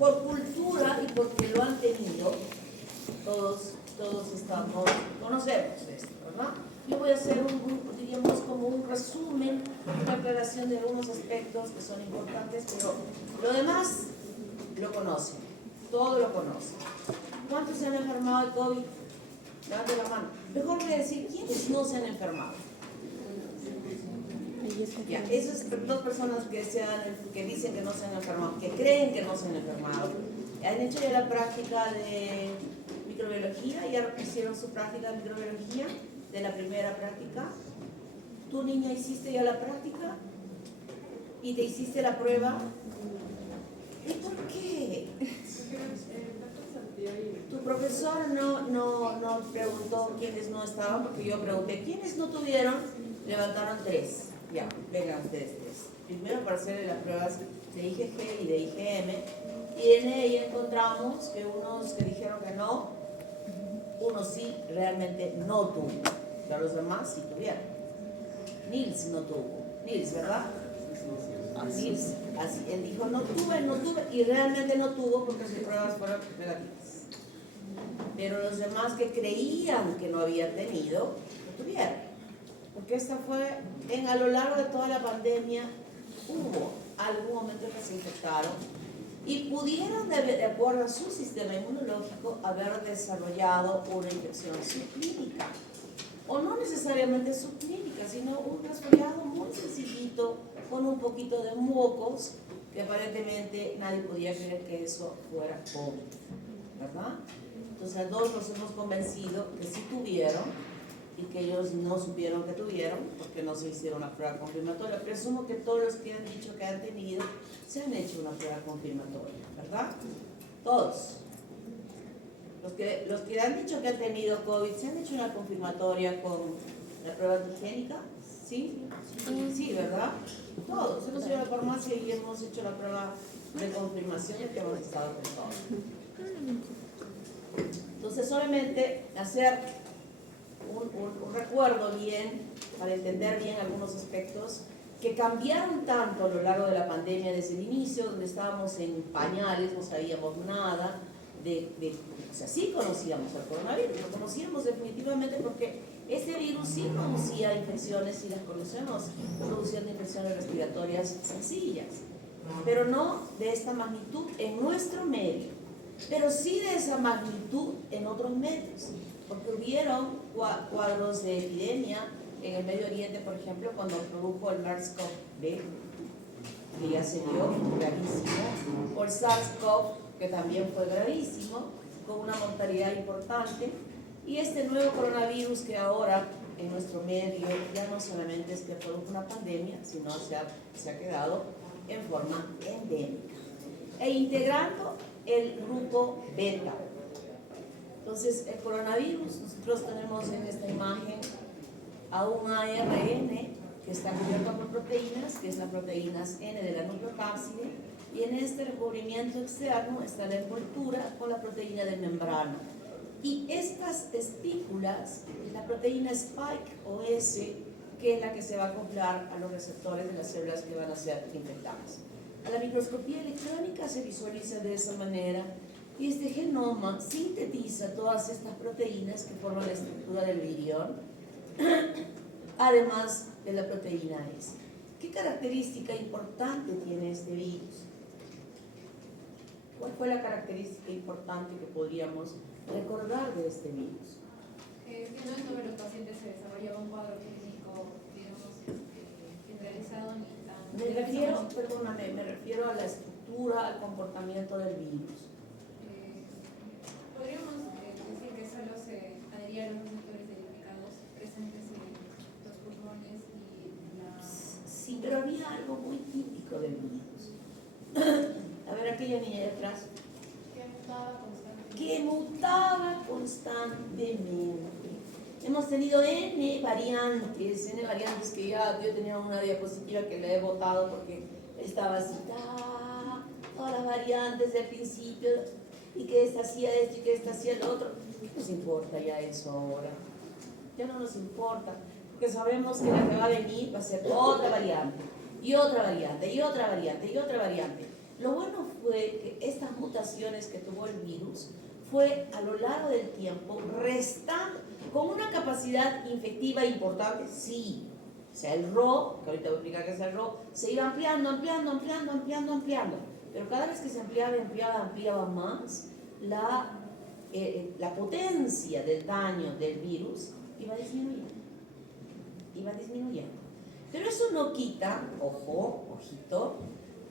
por cultura y porque lo han tenido, todos conocemos esto, ¿verdad? Yo voy a hacer diríamos como un resumen, una aclaración de algunos aspectos que son importantes, pero lo demás lo conocen, todo lo conocen. ¿Cuántos se han enfermado de COVID? Levante la mano. Mejor voy a decir, ¿quiénes no se han enfermado? Ya, esas dos personas que dicen que no se han enfermado, que creen que no se han enfermado, han hecho ya la práctica de microbiología, ya hicieron su práctica de microbiología, de la primera práctica. ¿Tu niña hiciste ya la práctica? ¿Y te hiciste la prueba? ¿Y por qué? Tu profesor no preguntó quiénes no estaban, porque yo pregunté quiénes no tuvieron, levantaron 3. Ya, vengan ustedes 3. Primero para hacer las pruebas de IgG y de IgM, y en ella encontramos que unos que dijeron que no, uno sí realmente no tuvo, pero los demás sí tuvieron. Nils no tuvo. Nils, ¿verdad? Nils, así, él dijo no tuve, y realmente no tuvo porque sus pruebas fueron negativas. Pero los demás que creían que no habían tenido, lo tuvieron. Porque esta fue, a lo largo de toda la pandemia, hubo algún momento que se infectaron y pudieron, de acuerdo a su sistema inmunológico, haber desarrollado una infección subclínica. O no necesariamente subclínica, sino un resfriado muy sencillito, con un poquito de mocos, que aparentemente nadie podía creer que eso fuera COVID, ¿verdad? Entonces a todos nos hemos convencido que sí tuvieron y que ellos no supieron que tuvieron porque no se hicieron una prueba confirmatoria. Presumo que todos los que han dicho que han tenido se han hecho una prueba confirmatoria, ¿verdad? Todos. Los que han dicho que han tenido COVID, ¿se han hecho una confirmatoria con la prueba antigénica? ¿Sí? Sí, ¿verdad? Todos. Hemos ido a la farmacia y hemos hecho la prueba de confirmación de que hemos estado con todo. Entonces, solamente hacer un recuerdo bien, para entender bien algunos aspectos que cambiaron tanto a lo largo de la pandemia desde el inicio, donde estábamos en pañales, no sabíamos nada, o sea, sí conocíamos el coronavirus, lo conocíamos definitivamente porque este virus sí producía infecciones, y las conocemos, produciendo infecciones respiratorias sencillas, pero no de esta magnitud en nuestro medio, pero sí de esa magnitud en otros medios, porque hubieron cuadros de epidemia en el Medio Oriente, por ejemplo, cuando produjo el MERS-CoV-B, que ya se vio gravísimo, o el SARS-CoV, que también fue gravísimo, con una mortalidad importante, y este nuevo coronavirus que ahora en nuestro medio ya no solamente es que produjo una pandemia, sino se ha quedado en forma endémica, e integrando el grupo beta. Entonces, el coronavirus, nosotros tenemos en esta imagen a un ARN que está cubierto por proteínas, que es la proteína N de la nucleocápside, y en este recubrimiento externo está la envoltura con la proteína de membrana. Y estas espículas, la proteína Spike o S, que es la que se va a acoplar a los receptores de las células que van a ser infectadas. A la microscopía electrónica se visualiza de esa manera, y este genoma sintetiza todas estas proteínas que forman la estructura del virión, además de la proteína S. ¿Qué característica importante tiene este virus? ¿Cuál fue la característica importante que podríamos recordar de este virus? Que no en todos los pacientes se desarrollaba un cuadro clínico, digamos, generalizado ni tan... Me refiero a la estructura, al comportamiento del virus. Podríamos decir que solo se adherían los receptores identificados presentes en los pulmones y la... Sí, pero había algo muy típico del virus. A ver, aquella niña de atrás. Que mutaba constantemente. Hemos tenido N variantes que ya yo tenía una diapositiva que le he botado porque estaba citada, todas las variantes del principio, y que esta hacía esto y que esta hacía lo otro. ¿Qué nos importa ya eso ahora? Ya no nos importa, porque sabemos que la que va a venir va a ser otra variante, y otra variante, y otra variante, y otra variante. Lo bueno fue que estas mutaciones que tuvo el virus fue a lo largo del tiempo restando con una capacidad infectiva importante, sí. O sea, el RO, que ahorita voy a explicar qué es el RO, se iba ampliando. Pero cada vez que se ampliaba más, la potencia del daño del virus iba disminuyendo. Pero eso no quita, ojito,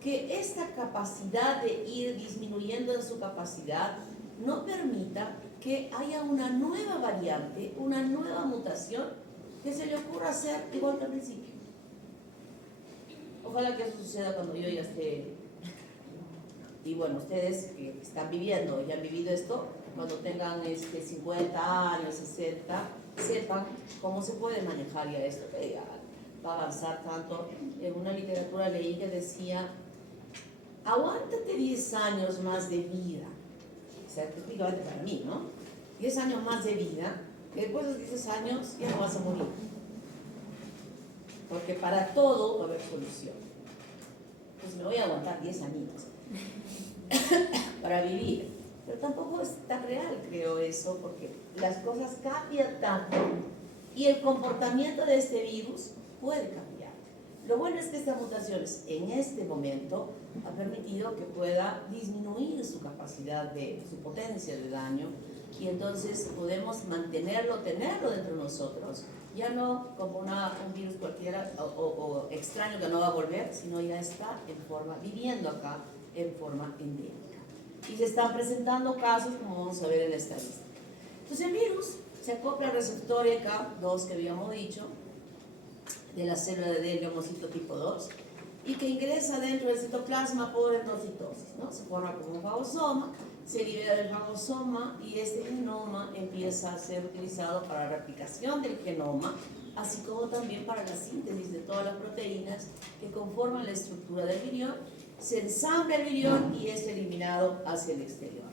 que esta capacidad de ir disminuyendo en su capacidad no permita que haya una nueva variante, una nueva mutación que se le ocurra hacer igual que al principio. Ojalá que eso suceda cuando yo ya esté. Y bueno, ustedes que están viviendo y han vivido esto, cuando tengan 50 años, 60, sepan cómo se puede manejar ya esto, que ya va a avanzar tanto. En una literatura leí que decía, aguántate 10 años más de vida. O sea, específicamente para mí, ¿no? 10 años más de vida, que después de los 10 años ya no vas a morir. Porque para todo va a haber solución. Pues me voy a aguantar 10 añitos para vivir. Pero tampoco es tan real, creo eso, porque las cosas cambian tanto y el comportamiento de este virus puede cambiar. Lo bueno es que estas mutaciones en este momento ha permitido que pueda disminuir su capacidad, su potencia de daño, y entonces podemos mantenerlo, tenerlo dentro de nosotros, ya no como un virus cualquiera o extraño que no va a volver, sino ya está viviendo acá en forma endémica. Y se están presentando casos, como vamos a ver en esta lista. Entonces el virus se acopla al receptor ECA2 que habíamos dicho, de la célula de leucocito tipo 2, y que ingresa dentro del citoplasma por endocitosis, ¿no? Se forma como un fagosoma, se libera del fagosoma y este genoma empieza a ser utilizado para la replicación del genoma, así como también para la síntesis de todas las proteínas que conforman la estructura del virión. Se ensambla el virión y es eliminado hacia el exterior.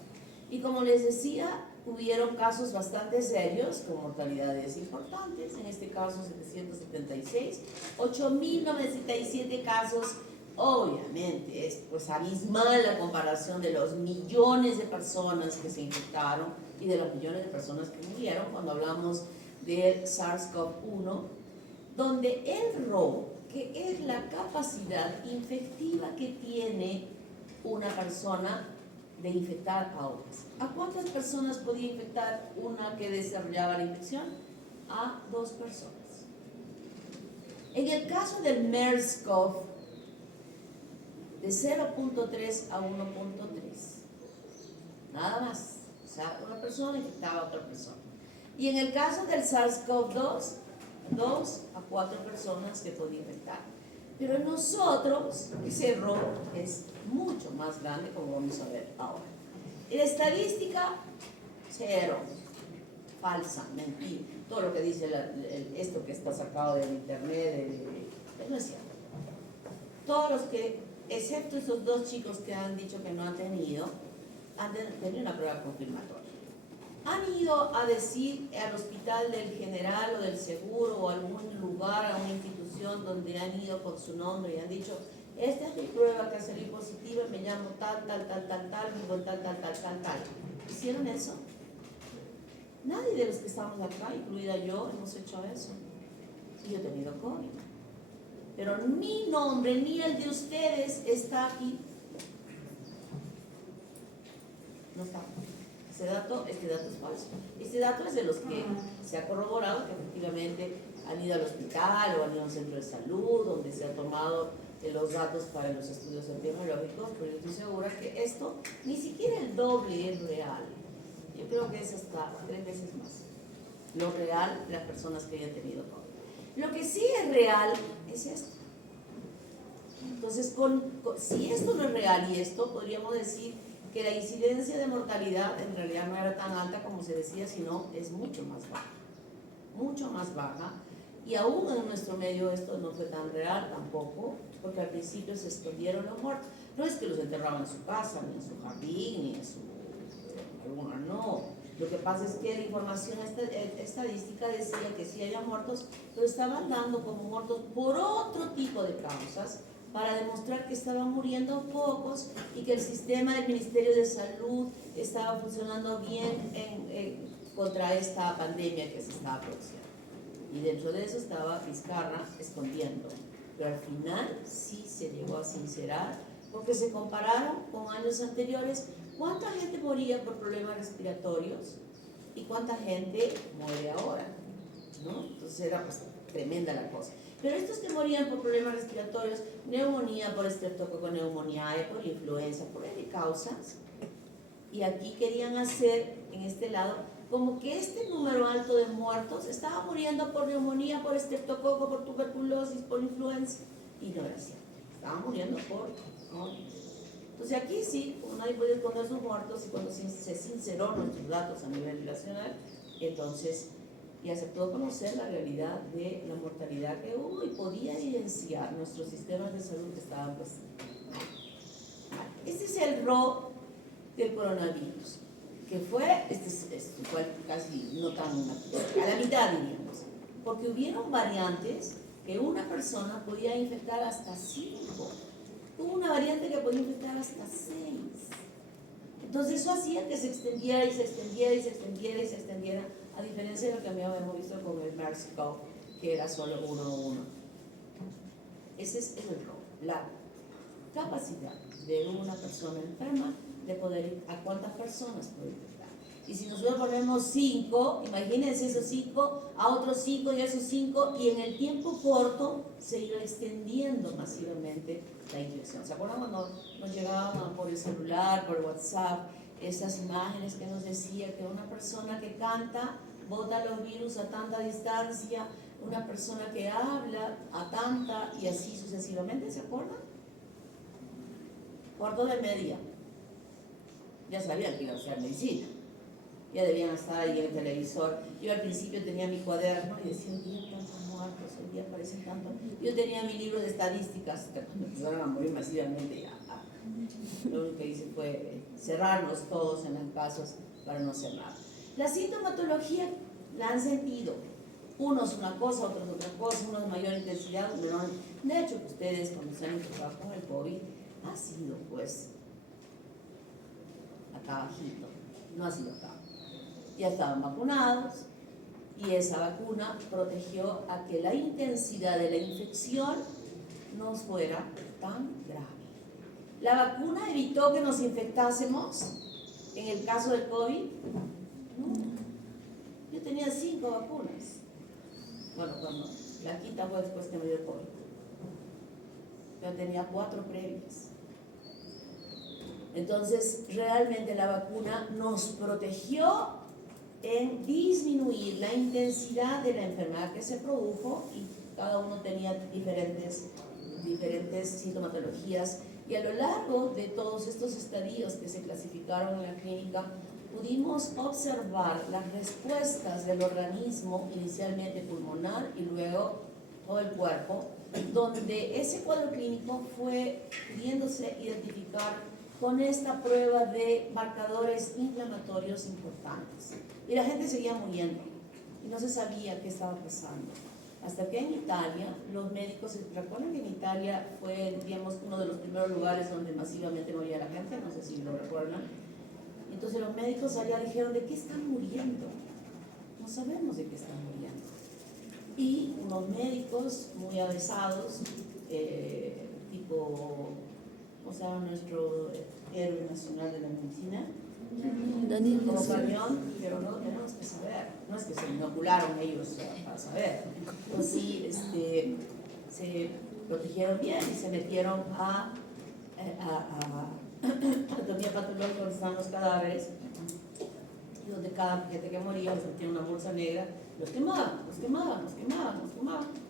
Y como les decía, hubieron casos bastante serios con mortalidades importantes, en este caso 776, 8.097 casos. Obviamente es pues abismal la comparación de los millones de personas que se infectaron y de los millones de personas que murieron cuando hablamos del SARS-CoV-1, donde el RO, que es la capacidad infectiva que tiene una persona de infectar a otras. ¿A cuántas personas podía infectar una que desarrollaba la infección? A 2 personas. En el caso del MERS-CoV, de 0.3 a 1.3. Nada más. O sea, una persona infectaba a otra persona. Y en el caso del SARS-CoV-2, 2 a 4 personas que podía infectar. Pero en nosotros, ese error es mucho más grande, como vamos a ver ahora. En estadística, 0. Falsa, mentira. Todo lo que dice esto que está sacado del internet, no es cierto. Todos los que, excepto esos 2 chicos que han dicho que no han tenido una prueba confirmatoria. Han ido a decir al hospital del general o del seguro o a algún lugar, a una institución donde han ido con su nombre y han dicho, esta es mi prueba que ha salido positiva, me llamo tal, vivo en tal. ¿Hicieron eso? Nadie de los que estamos acá, incluida yo, hemos hecho eso. Y yo he tenido COVID. Pero mi nombre ni el de ustedes está aquí. No está. Este dato es falso. Este dato es de los que se ha corroborado que efectivamente han ido al hospital o han ido a un centro de salud donde se han tomado los datos para los estudios epidemiológicos, pero yo estoy segura que esto ni siquiera el doble es real. Yo creo que es hasta 3 veces más lo real de las personas que hayan tenido COVID. Lo que sí es real es esto. Entonces, si esto no es real y esto, podríamos decir que la incidencia de mortalidad en realidad no era tan alta como se decía, sino es mucho más baja, y aún en nuestro medio esto no fue tan real tampoco, porque al principio se escondieron los muertos. No es que los enterraban en su casa, ni en su jardín, ni en su alguna, no. Lo que pasa es que la información estadística decía que sí había muertos, pero estaban dando como muertos por otro tipo de causas, para demostrar que estaban muriendo pocos y que el sistema del Ministerio de Salud estaba funcionando bien contra esta pandemia que se estaba produciendo. Y dentro de eso estaba Vizcarra escondiendo. Pero al final sí se llegó a sincerar, porque se compararon con años anteriores cuánta gente moría por problemas respiratorios y cuánta gente muere ahora, ¿no? Entonces era pues tremenda la cosa. Pero estos que morían por problemas respiratorios, neumonía por estreptococo neumoniae, por influenza, por N causas, y aquí querían hacer en este lado como que este número alto de muertos estaba muriendo por neumonía, por estreptococo, por tuberculosis, por influenza, y no era cierto, estaban muriendo por, ¿no? Entonces aquí sí, como nadie puede esconder sus muertos, y cuando se sinceró nuestros datos a nivel nacional, entonces ya se pudo conocer la realidad de la mortalidad que hubo y podía evidenciar nuestros sistemas de salud que estaban pues mal. Este es el RO del coronavirus, que fue, fue casi no tan a la mitad diríamos, porque hubieron variantes que una persona podía infectar hasta 5. Hubo una variante que podía infectar hasta 6. Entonces eso hacía que se extendiera y se extendiera y se extendiera y se extendiera, a diferencia de lo que habíamos visto con el MERS-CoV, que era solo 1. Ese es el error, la capacidad de una persona enferma de poder ir a cuántas personas puede infectar. Y si nosotros ponemos 5, imagínense esos 5, a otros 5 y a esos 5, y en el tiempo corto se iba extendiendo masivamente la infección. ¿Se acuerdan cuando nos llegaban por el celular, por WhatsApp, esas imágenes que nos decía que una persona que canta bota los virus a tanta distancia, una persona que habla a tanta, y así sucesivamente? ¿Se acuerdan? Cuarto de media. Ya sabían que iban a hacer medicina, ya debían estar ahí en el televisor. Yo al principio tenía mi cuaderno y decía, hoy día tantos muertos, hoy día aparecen tantos. Yo tenía mi libro de estadísticas, que cuando empezaron a morir masivamente, ya, lo único que hice fue cerrarlos todos en los pasos para no hacer nada. La sintomatología la han sentido, unos una cosa, otros otra cosa, unos de mayor intensidad, menor. De hecho, que ustedes cuando se han enfrentado con el COVID, ha sido pues acá bajito, no ha sido acá. Ya estaban vacunados y esa vacuna protegió a que la intensidad de la infección no fuera tan grave. La vacuna evitó que nos infectásemos en el caso del COVID. No. Yo tenía 5 vacunas. Bueno, cuando la quinta fue después que me dio el COVID. Yo tenía 4 previas. Entonces, realmente la vacuna nos protegió en disminuir la intensidad de la enfermedad que se produjo, y cada uno tenía diferentes sintomatologías, y a lo largo de todos estos estadios que se clasificaron en la clínica pudimos observar las respuestas del organismo, inicialmente pulmonar y luego todo el cuerpo, donde ese cuadro clínico fue pudiéndose identificar con esta prueba de marcadores inflamatorios importantes. Y la gente seguía muriendo y no se sabía qué estaba pasando. Hasta que en Italia, los médicos, recuerdan que en Italia fue, digamos, uno de los primeros lugares donde masivamente moría la gente, no sé si lo recuerdan. Entonces los médicos allá dijeron, ¿de qué están muriendo? No sabemos de qué están muriendo. Y unos médicos muy avesados, tipo, ¿cómo se llama nuestro héroe nacional de la medicina? Daniel Como camión, pero no tenemos que saber, no es que se inocularon ellos para saber. Entonces sí, se protegieron bien y se metieron a anatomía patológica donde estaban los cadáveres, y donde cada gente que moría les metía una bolsa negra, los quemaban,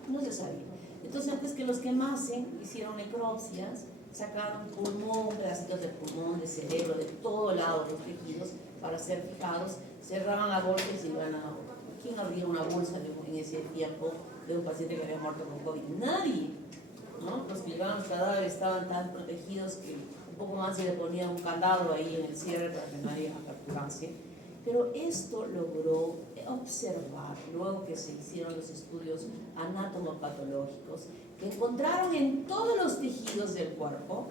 no se sabía. Entonces antes que los quemasen, hicieron necropsias, sacaron pulmón, pedacitos de pulmón, de cerebro, de todo lado, los tejidos, para ser fijados, cerraban la bolsa y se iban a... ¿Quién abría una bolsa en ese tiempo de un paciente que había muerto con COVID? Nadie, ¿no? Los que llegaban los cadáveres estaban tan protegidos que un poco más se le ponía un candado ahí en el cierre para que nadie capturase. Pero esto logró observar, luego que se hicieron los estudios anatomopatológicos, que encontraron en todos los tejidos del cuerpo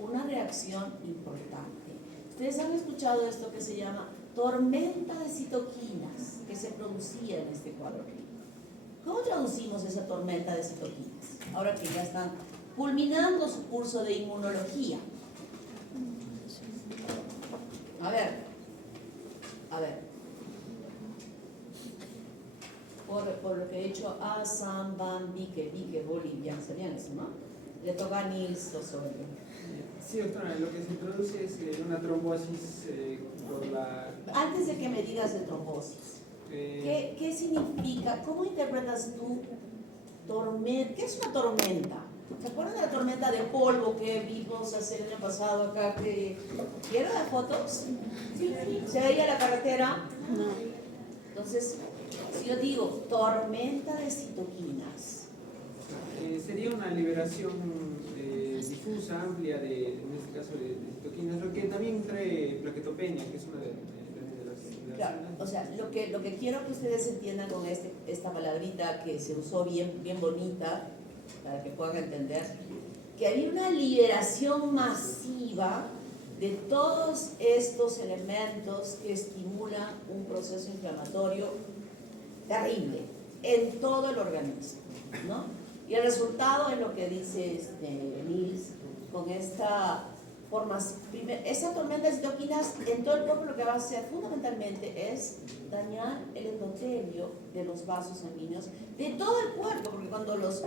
una reacción importante. Ustedes han escuchado esto que se llama tormenta de citoquinas, que se producía en este cuadro clínico. ¿Cómo traducimos esa tormenta de citoquinas? Ahora que ya están culminando su curso de inmunología. A ver. Por lo que he dicho, Assam, Van, Vique, Bolivia, ¿sabían eso, no? Le toca a Nils Osorio. Sí, doctora, lo que se produce es una trombosis por la... Antes de que me digas de trombosis, ¿qué significa? ¿Cómo interpretas tú tormenta? ¿Qué es una tormenta? ¿Se acuerdan de la tormenta de polvo que vimos hace el año pasado acá? ¿Vieron las fotos? Sí. ¿Se veía la carretera? No. Entonces, si yo digo tormenta de citoquinas. Sería una liberación difusa, amplia, en este caso de citoquinas, lo que también trae plaquetopenia, que es una de las... Claro, o sea, lo que quiero que ustedes entiendan con esta palabrita que se usó bien bonita, para que puedan entender, que había una liberación masiva de todos estos elementos que estimulan un proceso inflamatorio terrible en todo el organismo, ¿no? Y el resultado es lo que dice Nils, con esta esa tormenta de citoquinas en todo el cuerpo lo que va a hacer fundamentalmente es dañar el endotelio de los vasos sanguíneos de todo el cuerpo, porque cuando los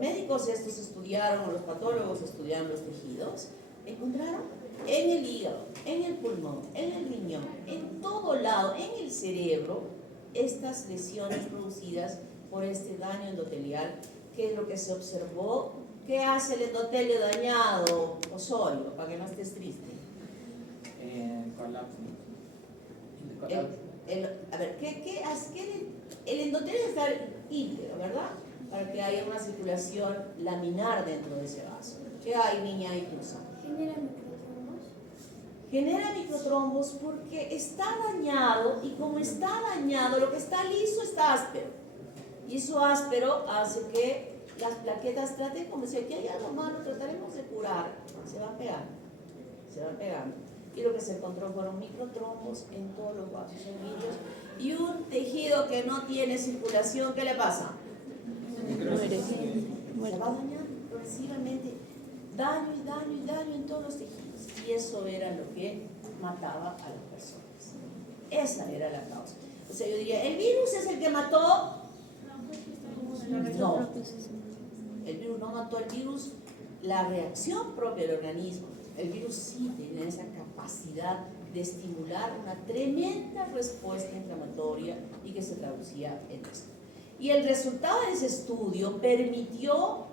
médicos estos estudiaron, o los patólogos estudiaron los tejidos, encontraron en el hígado, en el pulmón, en el riñón, en todo lado, en el cerebro, estas lesiones producidas por este daño endotelial, que es lo que se observó. ¿Qué hace el endotelio dañado, Osorio, para que no estés triste? Colapso. A ver, ¿qué hace? El endotelio está íntegro, ¿verdad? Para que haya una circulación laminar dentro de ese vaso. ¿Qué hay, niña y Tusa? ¿Genera microtrombos? Genera microtrombos porque está dañado, y como está dañado, lo que está liso está áspero. Y eso áspero hace que las plaquetas traten, como si aquí hay algo malo, trataremos de curar, se van pegando. Y lo que se encontró fueron microtrombos en todos los vasos sanguíneos y un tejido que no tiene circulación. ¿Qué le pasa? Se va dañando progresivamente, daño en todos los tejidos, y eso era lo que mataba a las personas. Esa era la causa. O sea, yo diría, ¿el virus es el que mató? No. El virus no mató, el virus, la reacción propia del organismo. El virus sí tiene esa capacidad de estimular una tremenda respuesta inflamatoria y que se traducía en esto. Y el resultado de ese estudio permitió,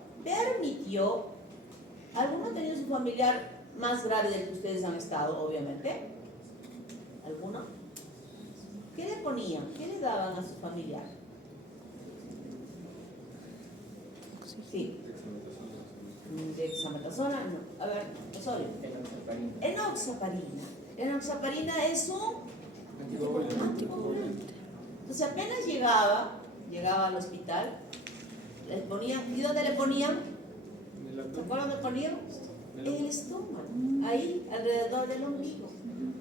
¿alguno ha tenido su familiar más grave del que ustedes han estado, obviamente? ¿Alguno? ¿Qué le ponían? ¿Qué le daban a su familiar? Sí. Dexametasona, no. A ver, Osorio. Enoxaparina. Enoxaparina es un anticoagulante. Entonces apenas llegaba al hospital, les ponían, ¿y dónde le ponían? ¿Se acuerdan dónde ponían? En el estómago, ahí, alrededor del ombligo.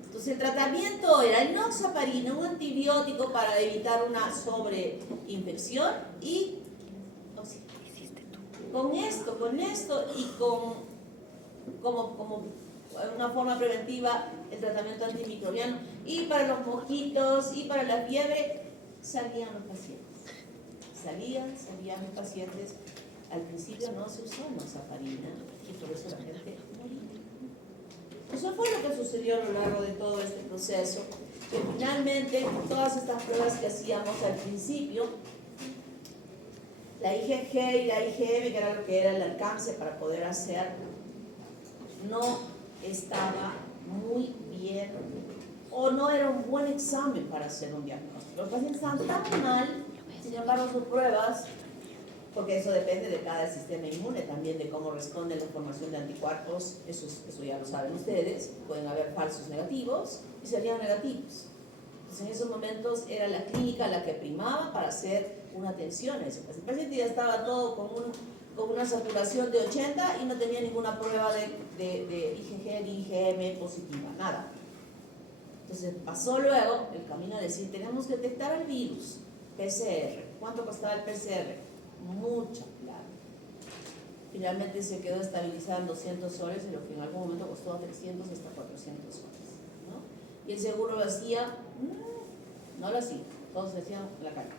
Entonces el tratamiento era enoxaparina, un antibiótico para evitar una sobreinfección, y con esto y como una forma preventiva el tratamiento antimicrobiano, y para los mosquitos y para la fiebre salían los pacientes. Al principio no se usó enoxaparina y por eso la gente moría. Eso fue lo que sucedió a lo largo de todo este proceso, que finalmente todas estas pruebas que hacíamos al principio, la IgG y la IgM, que era lo que era el alcance para poder hacer, no estaba muy bien, o no era un buen examen para hacer un diagnóstico. Los pacientes estaban tan mal, sin embargo sus pruebas, porque eso depende de cada sistema inmune, también de cómo responde la formación de anticuerpos, eso ya lo saben ustedes, pueden haber falsos negativos y serían negativos. Entonces en esos momentos era la clínica la que primaba para hacer una atención a eso. Pues el paciente ya estaba todo con una saturación de 80 y no tenía ninguna prueba de IgG ni IgM positiva, nada. Entonces pasó luego el camino de decir, tenemos que detectar el virus, PCR. ¿Cuánto costaba el PCR? Mucha plata. Finalmente se quedó estabilizado en 200 soles y lo que en algún momento costó 300 hasta 400 soles, ¿no? Y el seguro lo hacía, no lo hacía, todos decían la calle.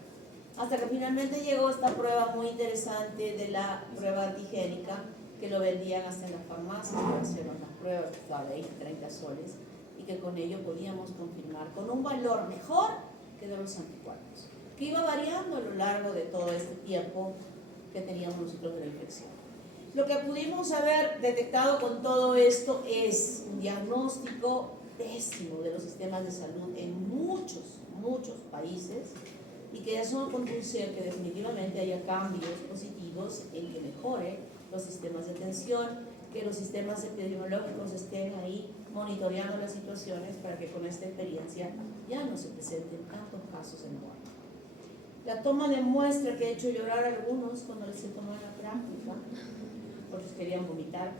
Hasta que finalmente llegó esta prueba muy interesante de la prueba antigénica, que lo vendían hasta en las farmacias para hacer unas pruebas que costaba 20, 30 soles, y que con ello podíamos confirmar con un valor mejor que de los anticuerpos, que iba variando a lo largo de todo este tiempo que teníamos nosotros de la infección. Lo que pudimos haber detectado con todo esto es un diagnóstico pésimo de los sistemas de salud en muchos países, y que eso conduce a que definitivamente haya cambios positivos en que mejore los sistemas de atención, que los sistemas epidemiológicos estén ahí monitoreando las situaciones para que con esta experiencia ya no se presenten tantos casos en muerte. La toma de muestra que ha hecho llorar a algunos cuando les he tomado la práctica, otros querían vomitar,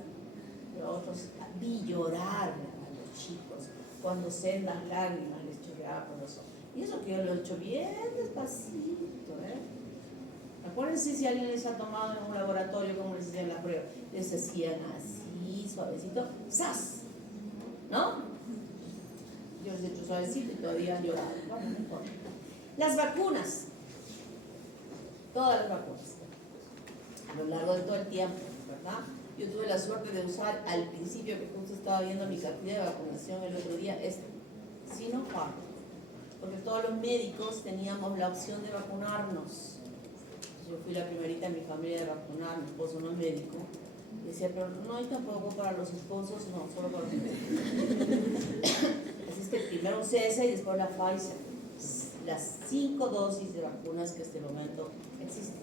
pero otros vi llorar a los chicos cuando sendas lágrimas les chorreaba por los ojos. Y eso que yo lo he hecho bien despacito, Acuérdense si alguien les ha tomado en un laboratorio, como les hacían la prueba, les hacían así, suavecito, ¡zas! ¿No? Yo les he hecho suavecito y todavía han llorado. Bueno, no importa. Las vacunas, todas las vacunas, a lo largo de todo el tiempo, ¿verdad? Yo tuve la suerte de usar al principio, que justo estaba viendo mi cartilla de vacunación el otro día, Sinopharm, porque todos los médicos teníamos la opción de vacunarnos. Yo fui la primerita en mi familia de vacunar, mi esposo no es médico. Decía, pero no hay tampoco para los esposos, no, solo para los médicos. Así es que primero esa y después la Pfizer. Las 5 dosis de vacunas que hasta el momento existen.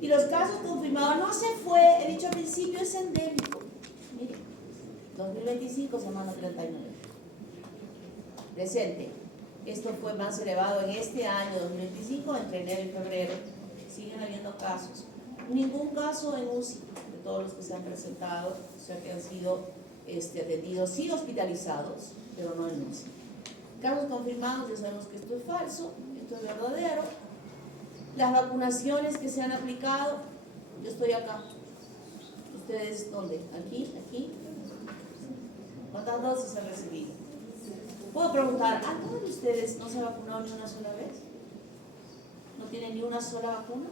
Y los casos confirmados no se fue, he dicho al principio, es endémico. Miren, 2025, semana 39. Presente. Esto fue más elevado en este año 2025, entre enero y febrero. Siguen habiendo casos. Ningún caso en UCI de todos los que se han presentado, o sea que han sido atendidos, sí hospitalizados, pero no en UCI. Casos confirmados, ya sabemos que esto es falso, esto es verdadero. Las vacunaciones que se han aplicado, yo estoy acá. ¿Ustedes dónde? ¿Aquí? ¿Aquí? ¿Cuántas dosis han recibido? Puedo preguntar, ¿a todos de ustedes no se ha vacunado ni una sola vez? ¿No tienen ni una sola vacuna?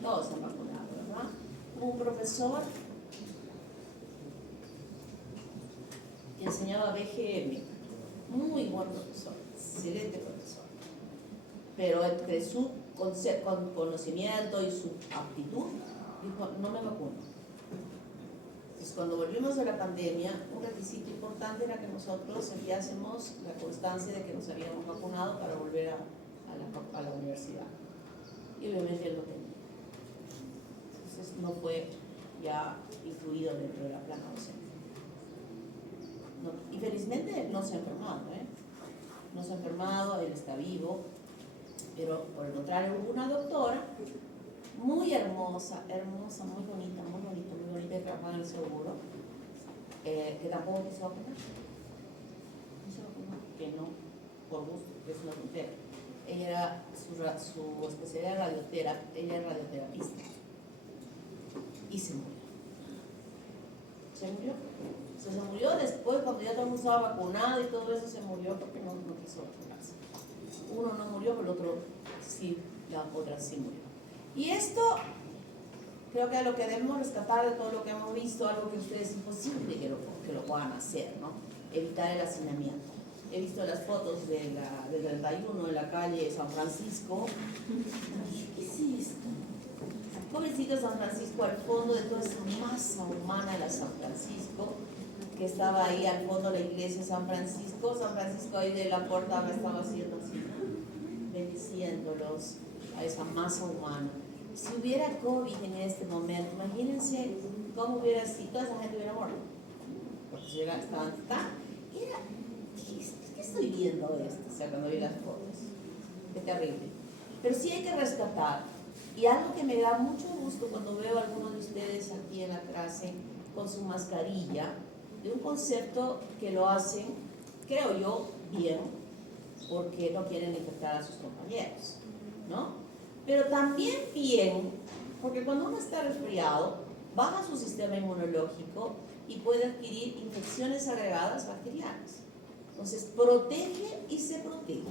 Todos se han vacunado, ¿verdad? Hubo un profesor que enseñaba BGM, muy buen profesor, excelente profesor, pero entre su conocimiento y su aptitud, dijo, no me vacuno. Entonces, cuando volvimos de la pandemia, un requisito importante era que nosotros enviásemos la constancia de que nos habíamos vacunado para volver a la universidad. Y obviamente él lo tenía. Entonces no fue ya incluido dentro de la plana docente. No, y felizmente no se ha enfermado, No se ha enfermado, él está vivo, pero por el contrario hubo una doctora muy hermosa, muy bonita, que trabajaba en el seguro, que tampoco quiso vacunar. No se vacunó, que no, por gusto, que es una tontera. Ella era, su especialidad era ella era radioterapista. Y se murió. Se murió después, cuando ya todo el mundo estaba vacunado y todo eso, se murió porque no quiso vacunarse. Uno no murió, pero el otro sí, la otra sí murió. Y esto, creo que es lo que debemos rescatar de todo lo que hemos visto, algo que ustedes es imposible que lo puedan hacer, ¿no? Evitar el hacinamiento. He visto las fotos del 31 en la calle San Francisco. ¿Qué es esto? Pobrecito San Francisco, al fondo de toda esa masa humana de la San Francisco, que estaba ahí al fondo de la iglesia de San Francisco. San Francisco ahí de la puerta me estaba haciendo así, bendiciéndolos a esa masa humana. Si hubiera COVID en este momento, imagínense cómo hubiera sido, toda esa gente hubiera muerto. Porque estaban acá ¿Qué estoy viendo esto? O sea, cuando vi las fotos. Qué terrible. Pero sí hay que rescatar. Y algo que me da mucho gusto cuando veo a algunos de ustedes aquí en la clase con su mascarilla, de un concepto que lo hacen, creo yo, bien, porque no quieren infectar a sus compañeros, ¿no? Pero también bien, porque cuando uno está resfriado, baja su sistema inmunológico y puede adquirir infecciones agregadas bacterianas. Entonces, protege y se protege.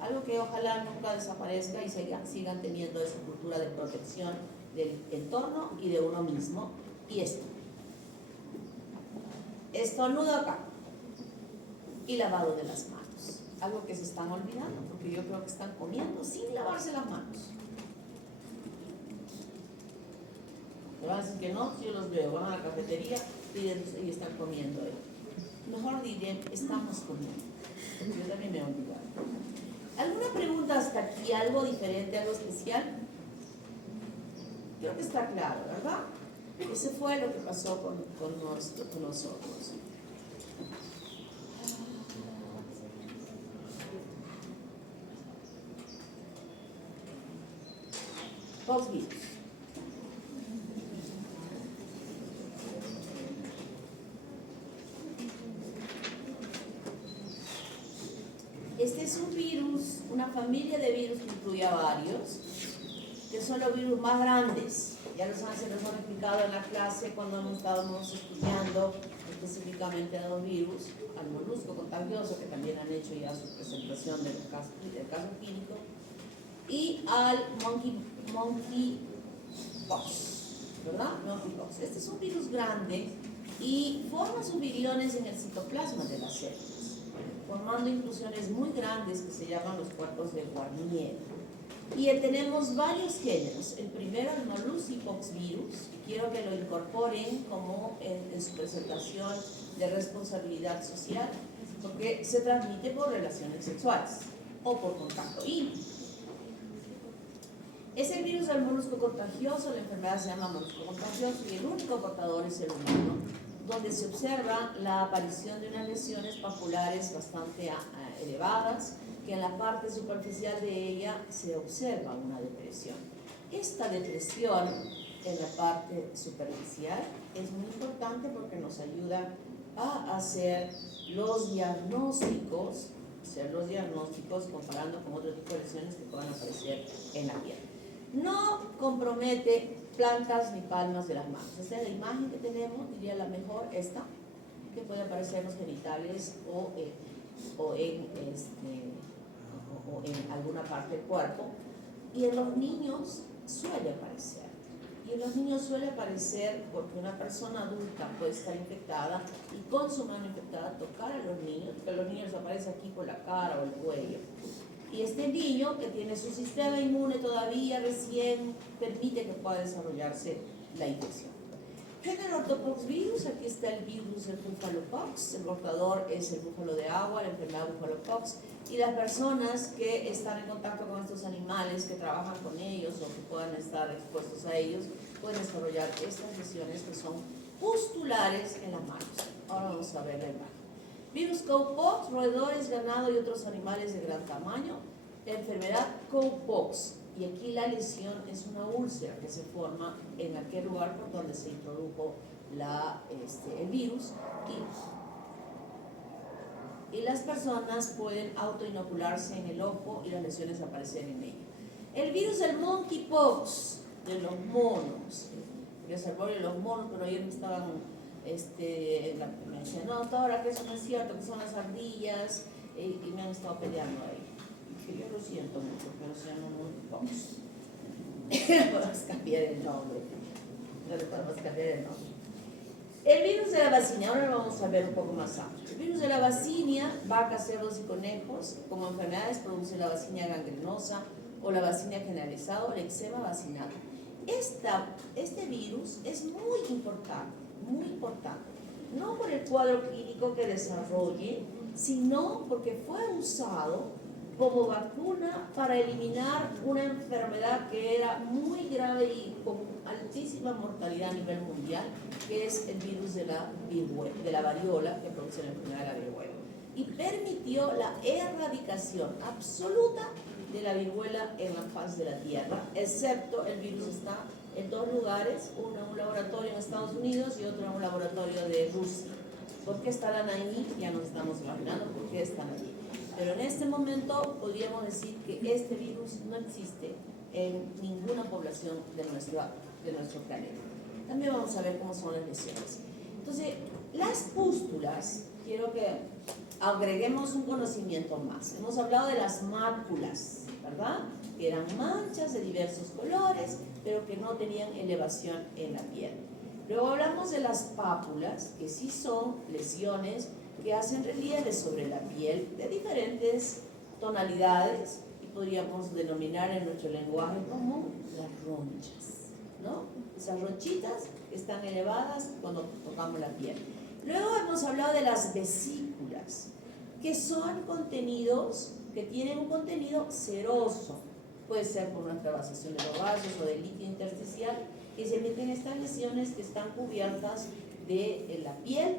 Algo que ojalá nunca desaparezca y sigan teniendo esa cultura de protección del entorno y de uno mismo. Y esto. Estornudo acá. Y lavado de las manos. Algo que se están olvidando, porque yo creo que están comiendo sin lavarse las manos. Me van a decir que no, si yo los veo, van a la cafetería y están comiendo ahí. Mejor diré, estamos comiendo. Yo también me he olvidado. ¿Alguna pregunta hasta aquí? ¿Algo diferente, algo especial? Creo que está claro, ¿verdad? Ese fue lo que pasó con nosotros. Poxvirus. Este es un virus, una familia de virus que incluye a varios, que son los virus más grandes. Ya se los han explicado en la clase cuando estábamos estudiando específicamente a dos virus, al molusco contagioso, que también han hecho ya su presentación del caso clínico, y al monkeypox, ¿verdad? Monkeypox. Este es un virus grande y forma sus viriones en el citoplasma de las células, formando inclusiones muy grandes que se llaman los cuerpos de Guarnier. Y tenemos varios géneros. El primero, el moluscopox virus. Quiero que lo incorporen como en su presentación de responsabilidad social, porque se transmite por relaciones sexuales o por contacto íntimo. Es el virus del molusco contagioso, la enfermedad se llama molusco contagioso y el único portador es el humano, donde se observa la aparición de unas lesiones papulares bastante elevadas, que en la parte superficial de ella se observa una depresión. Esta depresión en la parte superficial es muy importante porque nos ayuda a hacer los diagnósticos comparando con otro tipo de lesiones que puedan aparecer en la piel. No compromete plantas ni palmas de las manos. Esta es la imagen que tenemos, diría la mejor, esta, que puede aparecer en los genitales o en alguna parte del cuerpo. Y en los niños suele aparecer. Y en los niños suele aparecer porque una persona adulta puede estar infectada y con su mano infectada tocar a los niños, porque a los niños aparece aquí por la cara o el cuello. Y este niño que tiene su sistema inmune todavía recién permite que pueda desarrollarse la infección. Género ortopoxvirus, aquí está el virus del búfalopox, el portador es el búfalo de agua, la enfermedad búfalopox, y las personas que están en contacto con estos animales, que trabajan con ellos o que puedan estar expuestos a ellos, pueden desarrollar estas lesiones que son pustulares en las manos. Ahora vamos a ver la imagen. Virus cowpox, roedores, ganado y otros animales de gran tamaño. Enfermedad cowpox. Y aquí la lesión es una úlcera que se forma en aquel lugar por donde se introdujo el virus. Y las personas pueden autoinocularse en el ojo y las lesiones aparecer en ella. El virus del monkeypox, de los monos. Yo se de los monos, pero ayer me estaban... me decían, no, ahora que eso no es cierto, que son las ardillas, y me han estado peleando ahí. Que yo lo siento mucho, pero se llama monkeypox. Podemos cambiar el nombre. No le podemos cambiar el nombre. El virus de la vacinia, ahora lo vamos a ver un poco más amplio. El virus de la vacinia, vacas, cerdos y conejos, como enfermedades produce la vacinia gangrenosa o la vacinia generalizada o el eczema vacinal. Este virus es muy importante, no por el cuadro clínico que desarrolle, sino porque fue usado como vacuna para eliminar una enfermedad que era muy grave y con altísima mortalidad a nivel mundial, que es el virus de la variola, que produce la enfermedad de la viruela. Y permitió la erradicación absoluta de la viruela en la faz de la Tierra, excepto el virus está en dos lugares, uno en un laboratorio en Estados Unidos y otro en un laboratorio de Rusia. ¿Por qué estarán ahí? Ya nos estamos imaginando por qué están allí. Pero en este momento podríamos decir que este virus no existe en ninguna población de nuestro planeta. También vamos a ver cómo son las lesiones. Entonces, las pústulas, quiero que agreguemos un conocimiento más. Hemos hablado de las máculas, ¿verdad? Que eran manchas de diversos colores, pero que no tenían elevación en la piel. Luego hablamos de las pápulas, que sí son lesiones que hacen relieve sobre la piel de diferentes tonalidades y podríamos denominar en nuestro lenguaje como las ronchas, ¿no? Esas ronchitas que están elevadas cuando tocamos la piel. Luego hemos hablado de las vesículas, que son contenidos que tienen un contenido seroso. Puede ser por nuestra vaciación de los vasos o del líquido intersticial, que se meten estas lesiones que están cubiertas de la piel.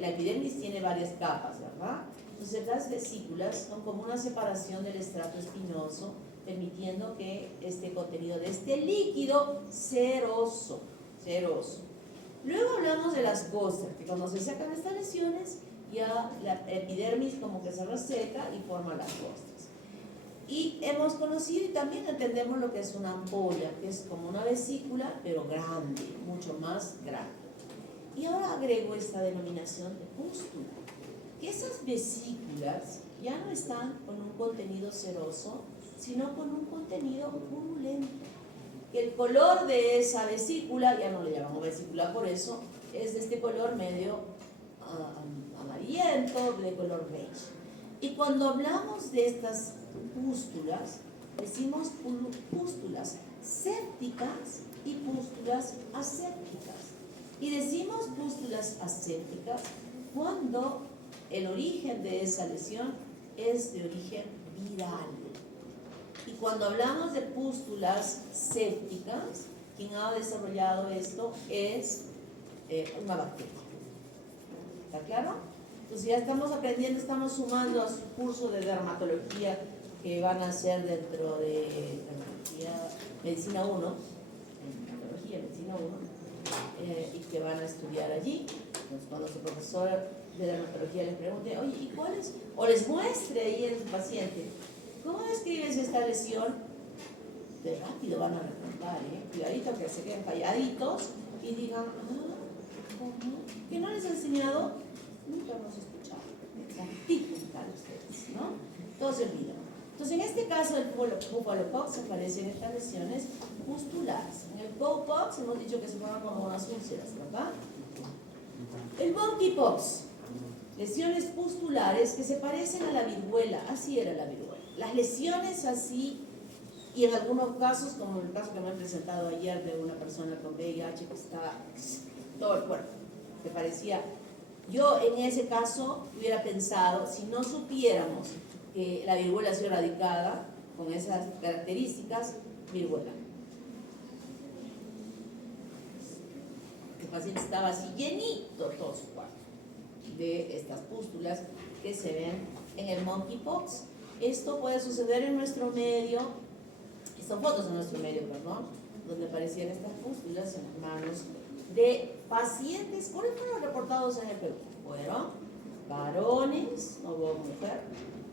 La epidermis tiene varias capas, ¿verdad? Entonces las vesículas son como una separación del estrato espinoso, permitiendo que este contenido de este líquido seroso. Luego hablamos de las costras, que cuando se sacan estas lesiones, ya la epidermis como que se reseca y forma las costras. Y hemos conocido y también entendemos lo que es una ampolla, que es como una vesícula, pero grande, mucho más grande. Y ahora agrego esta denominación de pústula, que esas vesículas ya no están con un contenido seroso, sino con un contenido purulento. Que el color de esa vesícula, ya no le llamamos vesícula por eso, es de este color medio amarillento, de color beige. Y cuando hablamos de estas pústulas, decimos pústulas sépticas y pústulas asépticas. Y decimos pústulas asépticas cuando el origen de esa lesión es de origen viral. Y cuando hablamos de pústulas sépticas, quien ha desarrollado esto es una bacteria. ¿Está claro? Entonces ya estamos aprendiendo, estamos sumando a su curso de dermatología que van a hacer dentro de Medicina 1, Medicina 1, y que van a estudiar allí. Entonces, cuando su profesor de dermatología les pregunte, oye, ¿y cuál es? O les muestre ahí en su paciente, ¿cómo describes esta lesión? De rápido van a recordar, cuidadito que se queden calladitos y digan, ¿cómo? ¿Que no les he enseñado? Nunca hemos escuchado. Exactito están ustedes, ¿no? Todo se olvida. Entonces, en este caso del Buffalopox aparecen estas lesiones pustulares. En el Cowpox hemos dicho que se forman como unas úlceras, ¿verdad? El Monkeypox, lesiones pustulares que se parecen a la viruela, así era la viruela. Las lesiones así, y en algunos casos, como el caso que me han presentado ayer de una persona con VIH que está todo el cuerpo, que parecía, yo en ese caso hubiera pensado, si no supiéramos que la viruela ha sido erradicada con esas características, viruela. El paciente estaba así llenito todo su cuerpo de estas pústulas que se ven en el Monkeypox. Esto puede suceder en nuestro medio, son fotos en nuestro medio, perdón, donde aparecían estas pústulas en las manos de pacientes. ¿Cuáles fueron reportados en el Perú? Fueron varones, no hubo mujer,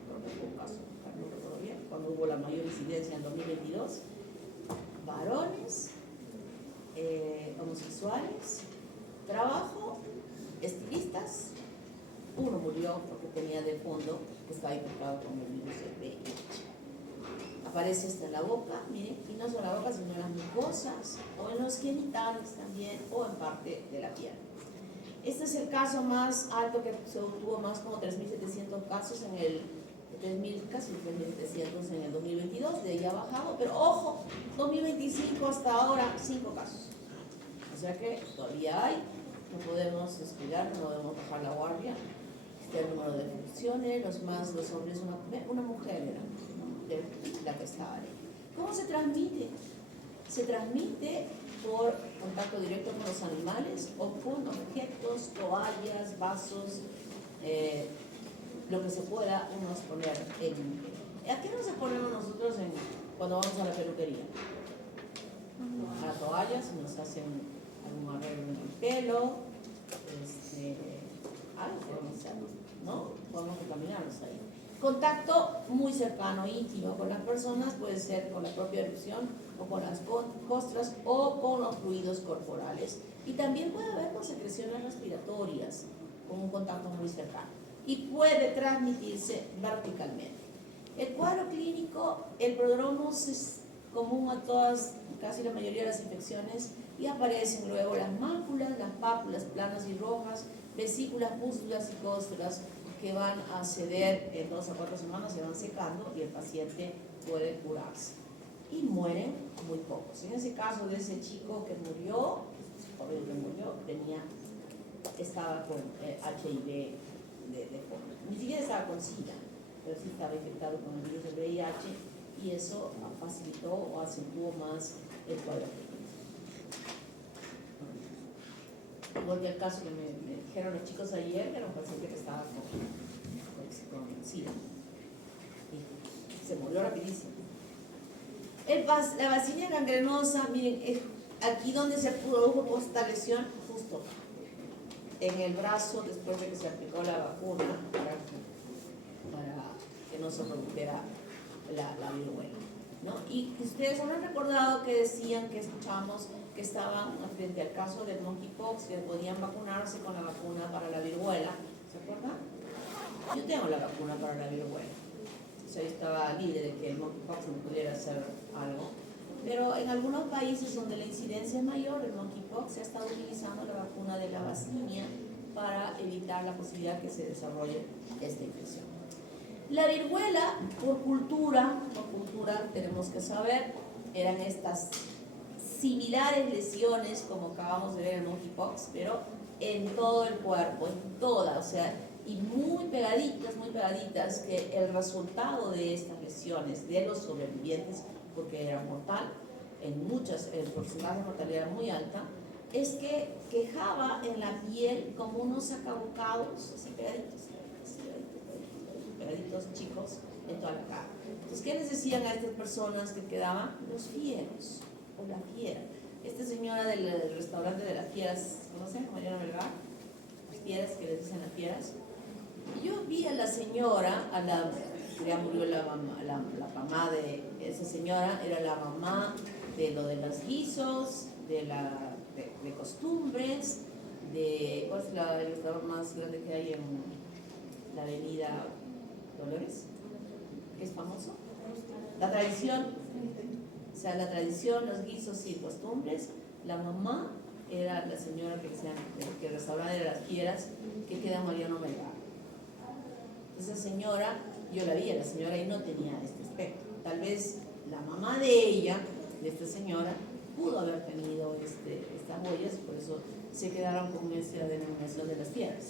creo que fue un caso, no recuerdo bien, cuando hubo la mayor incidencia en 2022, varones, homosexuales, trabajo, estilistas. Uno murió porque tenía de fondo que estaba infectado con el virus del VIH. Aparece hasta en la boca, miren, y no solo en la boca, sino en las mucosas, o en los genitales también, o en parte de la piel. Este es el caso más alto que se obtuvo, más como 3.700 casos en el 3.000, casi 3.700 en el 2022, de ahí ha bajado, pero ojo, 2025 hasta ahora 5 casos. O sea que todavía hay, no podemos descuidar, no podemos bajar la guardia. Este es el número de funciones, los hombres, una mujer era, ¿no?, de la que estaba ahí. ¿Cómo se transmite? Se transmite por contacto directo con los animales o con objetos, toallas, vasos, lo que se pueda uno poner en... ¿A qué nos exponemos nosotros cuando vamos a la peluquería? A la toalla, si nos hacen algún arreglo en el pelo, algo podemos hacer, ¿no? Podemos contaminarnos ahí. Contacto muy cercano, íntimo con las personas, puede ser con la propia erupción o con las costras o con los fluidos corporales. Y también puede haber con secreciones respiratorias, con un contacto muy cercano. Y puede transmitirse verticalmente. El cuadro clínico, el prodromos es común a todas, casi la mayoría de las infecciones, y aparecen luego las máculas, las pápulas planas y rojas, vesículas, pústulas y costras que van a ceder en 2 a 4 semanas, se van secando y el paciente puede curarse. Y mueren muy pocos. En ese caso de ese chico que murió, estaba con HIV de forma. Ni siquiera estaba con SIDA, pero sí estaba infectado con el virus del VIH y eso facilitó o acentuó más el cuadro clínico. Igual que el caso que me dijeron los chicos ayer, que era un paciente que estaba con SIDA y se murió rapidísimo. La vasinia gangrenosa, miren, es aquí donde se produjo esta lesión, justo en el brazo después de que se aplicó la vacuna para que no se produjera la viruela, ¿no? Y ustedes habrán recordado que decían, que escuchamos que estaban frente al caso del monkeypox, que podían vacunarse con la vacuna para la viruela, ¿se acuerdan? Yo tengo la vacuna para la viruela, o sea, yo estaba libre de que el monkeypox no pudiera hacer algo, pero en algunos países donde la incidencia es mayor del monkeypox se ha estado utilizando la vacuna de la vaccinia para evitar la posibilidad que se desarrolle esta infección. La viruela, por cultura tenemos que saber, eran estas similares lesiones como acabamos de ver en el monkeypox, pero en todo el cuerpo, en toda, o sea, y muy pegaditas, que el resultado de estas lesiones de los sobrevivientes, porque era mortal, el porcentaje de mortalidad era muy alta, es que quejaba en la piel como unos sacabocados, así pegaditos chicos en toda la cara. Entonces, ¿qué les decían a estas personas que quedaban? Los fieros o la fiera. Esta señora del restaurante de las fieras, ¿conocen? Mariana Vergara, las fieras que les dicen las fieras. Yo vi a la señora, ya murió la mamá de esa señora, era la mamá de lo de los guisos, de costumbres, ¿cuál es el restaurante más grande que hay en la avenida Dolores? ¿Qué es famoso? La tradición, o sea, la tradición, los guisos y costumbres. La mamá era la señora que el restaurante de las fieras, que queda en Mariano Vergara. Esa señora, yo la vi a la señora y no tenía este aspecto. Tal vez la mamá de ella, de esta señora, pudo haber tenido estas huellas, por eso se quedaron con esa denominación de las fieras.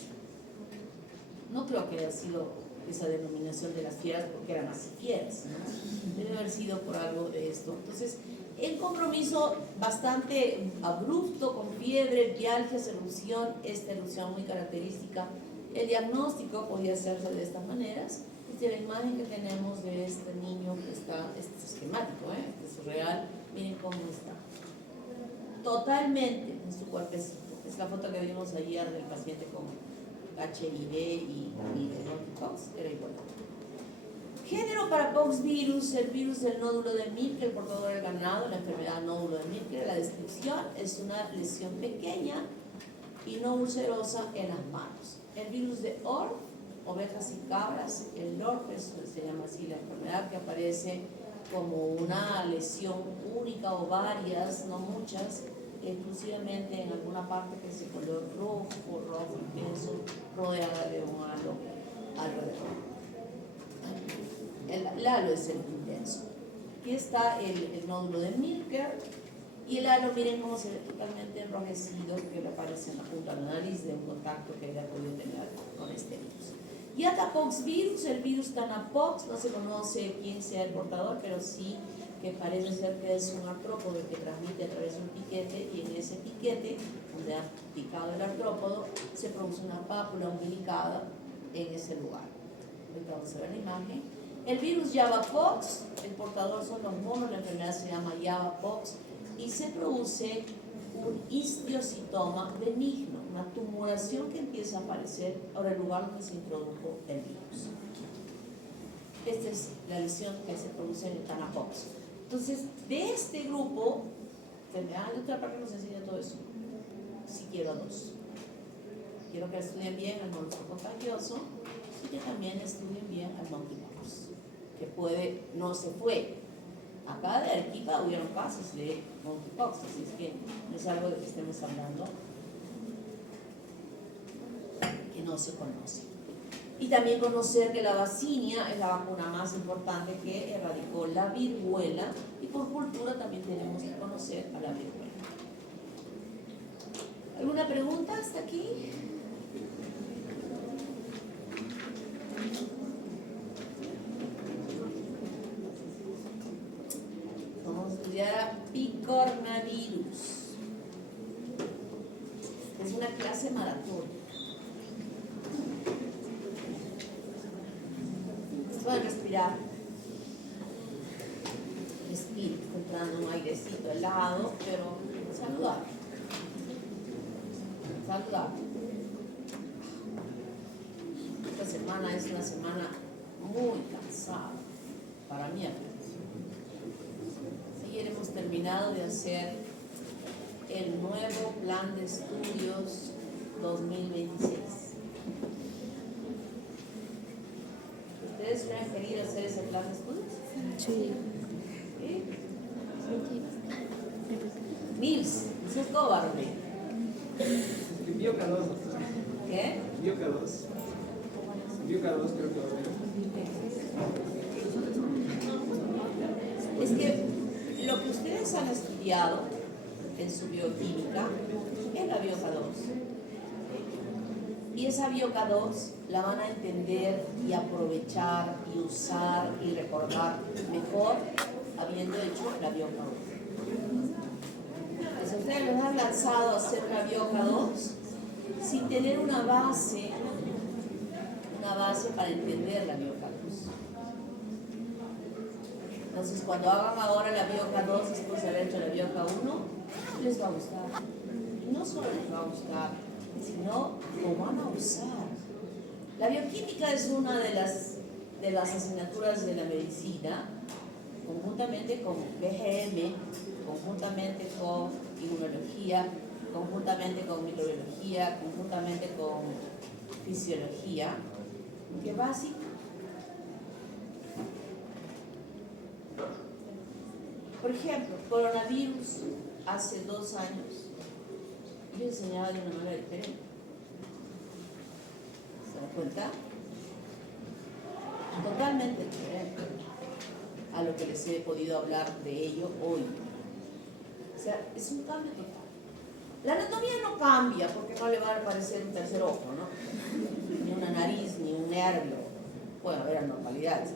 No creo que haya sido esa denominación de las fieras porque eran así fieras, ¿no? Debe haber sido por algo de esto. Entonces, el compromiso bastante abrupto, con fiebre, pialgias, erupción, esta erupción muy característica. El diagnóstico podía hacerse de estas maneras. Esta es la imagen que tenemos de este niño que está, este es esquemático, este es real, miren cómo está. Totalmente en su cuerpecito. Es la foto que vimos ayer del paciente con HIV y el pox, era igual. Género para poxvirus, el virus del nódulo de Milk, el portador del ganado, la enfermedad nódulo de Milk. La descripción es una lesión pequeña y no ulcerosa en las manos. El virus de ORF, ovejas y cabras, el ORF se llama así la enfermedad que aparece como una lesión única o varias, no muchas, exclusivamente en alguna parte que es de color rojo intenso, rodeada de un halo alrededor. El halo es el intenso. Aquí está el nódulo de Milker y el halo, miren cómo se ve totalmente enrojecido, que le aparece en la punta de la nariz de un contacto que haya podido tener con este virus. Y Atapox virus, el virus Tanapox, no se conoce quién sea el portador, pero sí que parece ser que es un artrópodo que transmite a través de un piquete, y en ese piquete, donde ha picado el artrópodo, se produce una pápula umbilicada en ese lugar. Ahorita vamos a ver la imagen. El virus Javapox, el portador son los monos, la enfermedad se llama Javapox y se produce un histiocitoma benigno, una tumoración que empieza a aparecer ahora el lugar donde se introdujo el virus. Esta es la lesión que se produce en el Canapox. Entonces, de este grupo, hay otra parte que nos enseña todo eso. Si quiero dos. Quiero que estudien bien el molusco contagioso y que también estudien bien el monkeypox, que puede, no se fue. Acá de Arequipa hubieron casos de monkeypox, así es que no es algo de que estemos hablando que no se conoce. Y también conocer que la vacinia es la vacuna más importante que erradicó la viruela, y por cultura también tenemos que conocer a la viruela. ¿Alguna pregunta hasta aquí? Vamos a estudiar a picornavirus. Es una clase maratón. Pueden respirar. Respira, está entrando un airecito helado, pero saludable. Saludable. Esta semana es una semana muy cansada para mí. Ayer hemos terminado de hacer el nuevo plan de estudios 2026. ¿Ustedes hubieran querido hacer ese plan de estudios? Sí. ¿Sí? Nils, eso es cobarde. Envió K2. ¿Qué? Envió K2. Envió K2, creo que va a ver. Es que lo que ustedes han estudiado en su bioquímica es la BioK2. Y esa BioK2 la van a entender y aprovechar y usar y recordar mejor habiendo hecho la BioK1. Pues ustedes les han lanzado a hacer una BioK2 sin tener una base para entender la BioK2. Entonces, cuando hagan ahora la BioK2 después de haber hecho la BioK1, les va a gustar. Y no solo les va a gustar, sino lo van a usar. La bioquímica es una de las asignaturas de la medicina, conjuntamente con BGM, conjuntamente con inmunología, conjuntamente con microbiología, conjuntamente con fisiología, que básico. Por ejemplo, coronavirus, hace 2 años, yo enseñaba de una manera diferente. ¿Se dan cuenta? Totalmente diferente a lo que les he podido hablar de ello hoy. O sea, es un cambio total. La anatomía no cambia porque no le va a aparecer un tercer ojo, ¿no? Ni una nariz, ni un nervio. Pueden haber anormalidades.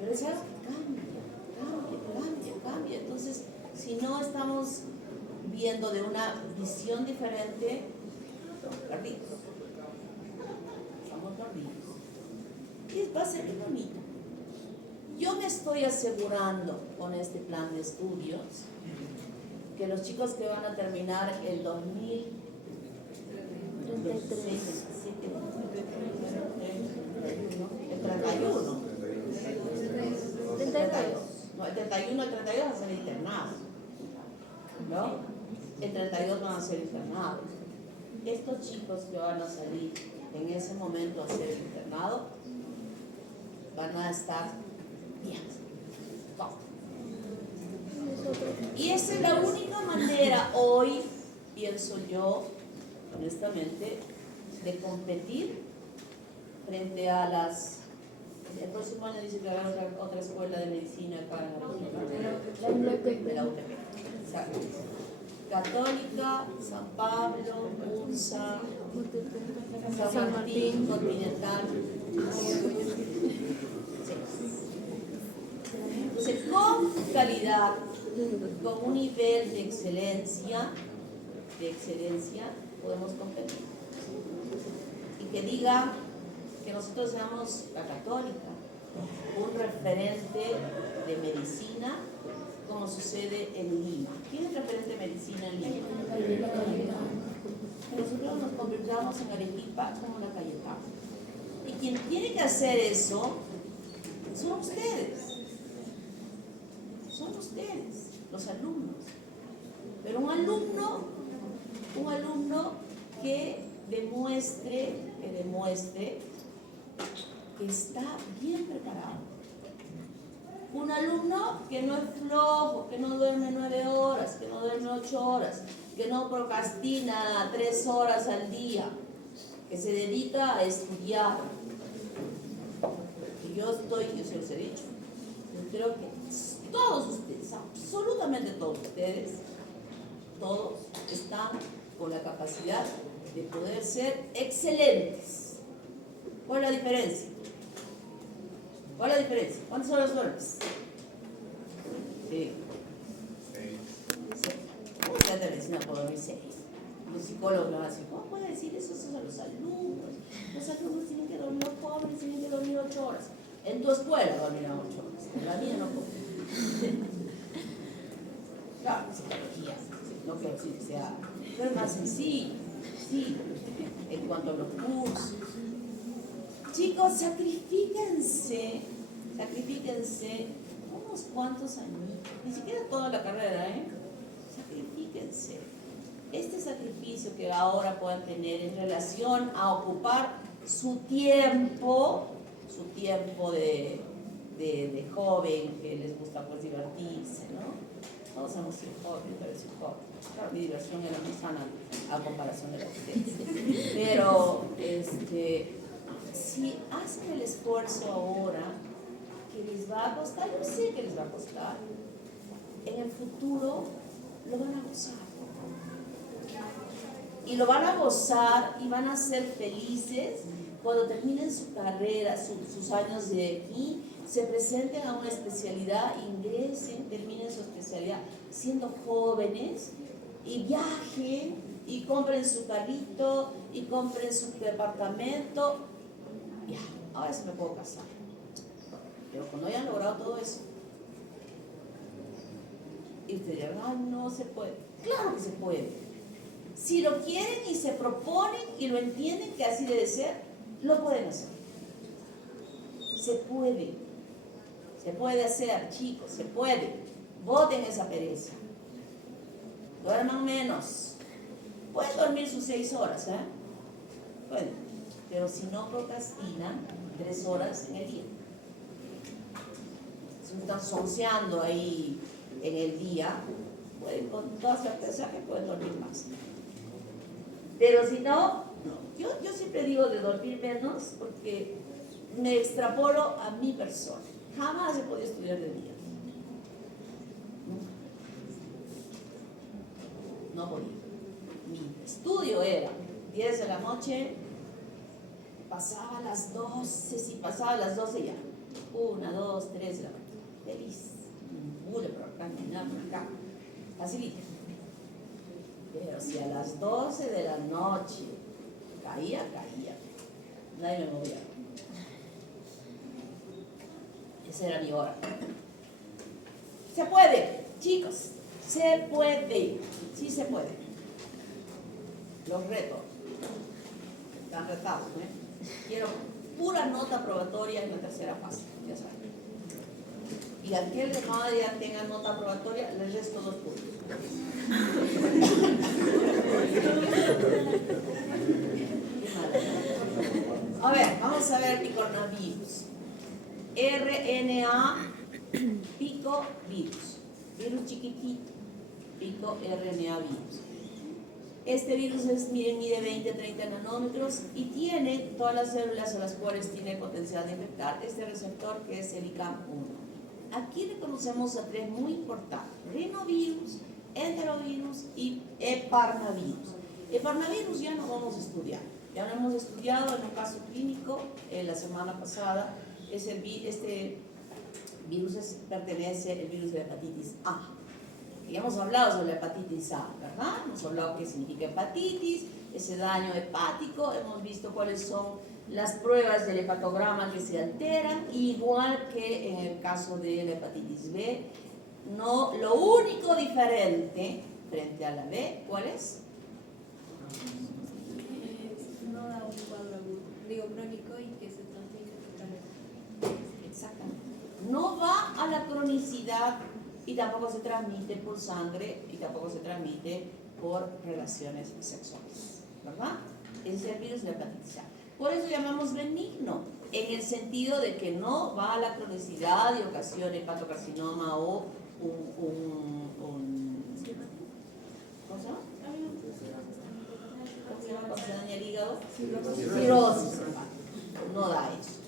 Pero es algo que cambia. Entonces, si no estamos viendo de una visión diferente, perdidos. Estamos perdidos. Y va a ser muy bonito. Yo me estoy asegurando con este plan de estudios que los chicos que van a terminar el 31 al 32 van a ser internados, ¿no? El 32 van a ser internados. Estos chicos que van a salir en ese momento a hacer el internado van a estar bien. Y esa es la única manera hoy, pienso yo, honestamente, de competir frente a las... El próximo año dice que va a haber otra escuela de medicina acá en la UTP. De la UTP. Exacto. Católica, San Pablo, UNSA, San Martín, Continental. Sí. Entonces, con calidad, con un nivel de excelencia, podemos competir. Y que diga que nosotros seamos la Católica, un referente de medicina, como sucede en Lima. ¿Quién es referente de medicina en Lima? Nosotros nos convirtamos en Arequipa como la Cayetana. Y quien tiene que hacer eso son ustedes. Son ustedes, los alumnos. Pero un alumno que demuestre que está bien preparado. Un alumno que no es flojo, que no duerme 9 horas, que no duerme 8 horas, que no procrastina 3 horas al día, que se dedica a estudiar. Y yo se los he dicho, yo creo que todos ustedes, absolutamente todos ustedes, todos están con la capacidad de poder ser excelentes. ¿Cuál es la diferencia? ¿Cuál es la diferencia? ¿Cuántas horas duermes? Sí. 6. ¿Cómo estudiante de medicina puedo dormir 6? Los psicólogos me van a decir, ¿cómo puede decir eso a los alumnos? Los alumnos tienen que dormir, los jóvenes tienen que dormir 8 horas. En tu escuela dormirán 8 horas, en la mía no puedo. Claro, psicología, no quiero decir que sea, pero es más sencillo, sí, en cuanto a los cursos. Chicos, sacrifíquense unos cuantos años, ni siquiera toda la carrera, sacrifíquense. Este sacrificio que ahora puedan tener en relación a ocupar su tiempo de joven, que les gusta pues divertirse, ¿no? Todos hemos sido jóvenes, pero soy joven. Claro, mi diversión era muy sana a comparación de la de ustedes. Pero, si hacen el esfuerzo ahora, que les va a costar, yo sé que les va a costar, en el futuro lo van a gozar. Y lo van a gozar y van a ser felices cuando terminen su carrera, sus años de aquí, se presenten a una especialidad, ingresen, terminen su especialidad siendo jóvenes y viajen y compren su carrito y compren su departamento. Ya, ahora sí me puedo casar. Pero cuando hayan logrado todo eso, y ustedes dirán, ah, no se puede. Claro que se puede. Si lo quieren y se proponen y lo entienden que así debe ser, lo pueden hacer. Se puede. Se puede hacer, chicos, se puede. Voten esa pereza. Duerman menos. Pueden dormir sus 6 horas, pueden. Pero si no procrastinan, 3 horas en el día. Si están sonceando ahí en el día, pueden con toda certeza que pueden dormir más. Pero si no, yo siempre digo de dormir menos porque me extrapolo a mi persona. Jamás he podido estudiar de día. No podía. Mi estudio era 10 de la noche, pasaba a las 12, si pasaba a las 12 ya. 1, 2, 3 de la noche. Feliz. Mule por acá, caminar por acá. Facilita. Pero si a las 12 de la noche caía. Nadie me movía. Esa era mi hora. Se puede, chicos. Se puede. Sí se puede. Los reto. Están retados, Quiero pura nota probatoria en la tercera fase. Ya saben. Y aquel que todavía tenga nota probatoria, les resto 2 puntos. A ver, vamos a ver coronavirus. RNA picovirus. Virus chiquitito. Pico RNA virus. Este virus mide 20-30 nanómetros y tiene todas las células a las cuales tiene el potencial de infectar este receptor que es el ICAM1. Aquí reconocemos a 3 muy importantes: rinovirus, enterovirus y heparnavirus. Heparnavirus ya no vamos a estudiar, ya lo hemos estudiado en un caso clínico la semana pasada. Es este pertenece el virus de la hepatitis A. Ya hemos hablado sobre la hepatitis A, ¿verdad? Hemos hablado qué significa hepatitis, ese daño hepático, hemos visto cuáles son las pruebas del hepatograma que se alteran, igual que en el caso de la hepatitis B. No, lo único diferente frente a la B, ¿cuál es? No da un cuadro agudo, crónico y que se transmite totalmente. Exactamente. No va a la cronicidad y tampoco se transmite por sangre y tampoco se transmite por relaciones sexuales, ¿verdad? Ese es el virus de la hepatitis A. Por eso llamamos benigno, en el sentido de que no va a la cronicidad y ocasiona hepatocarcinoma o ¿cómo se llama? ¿Cómo se llama cuando se daña el hígado? Cirrosis. No da eso.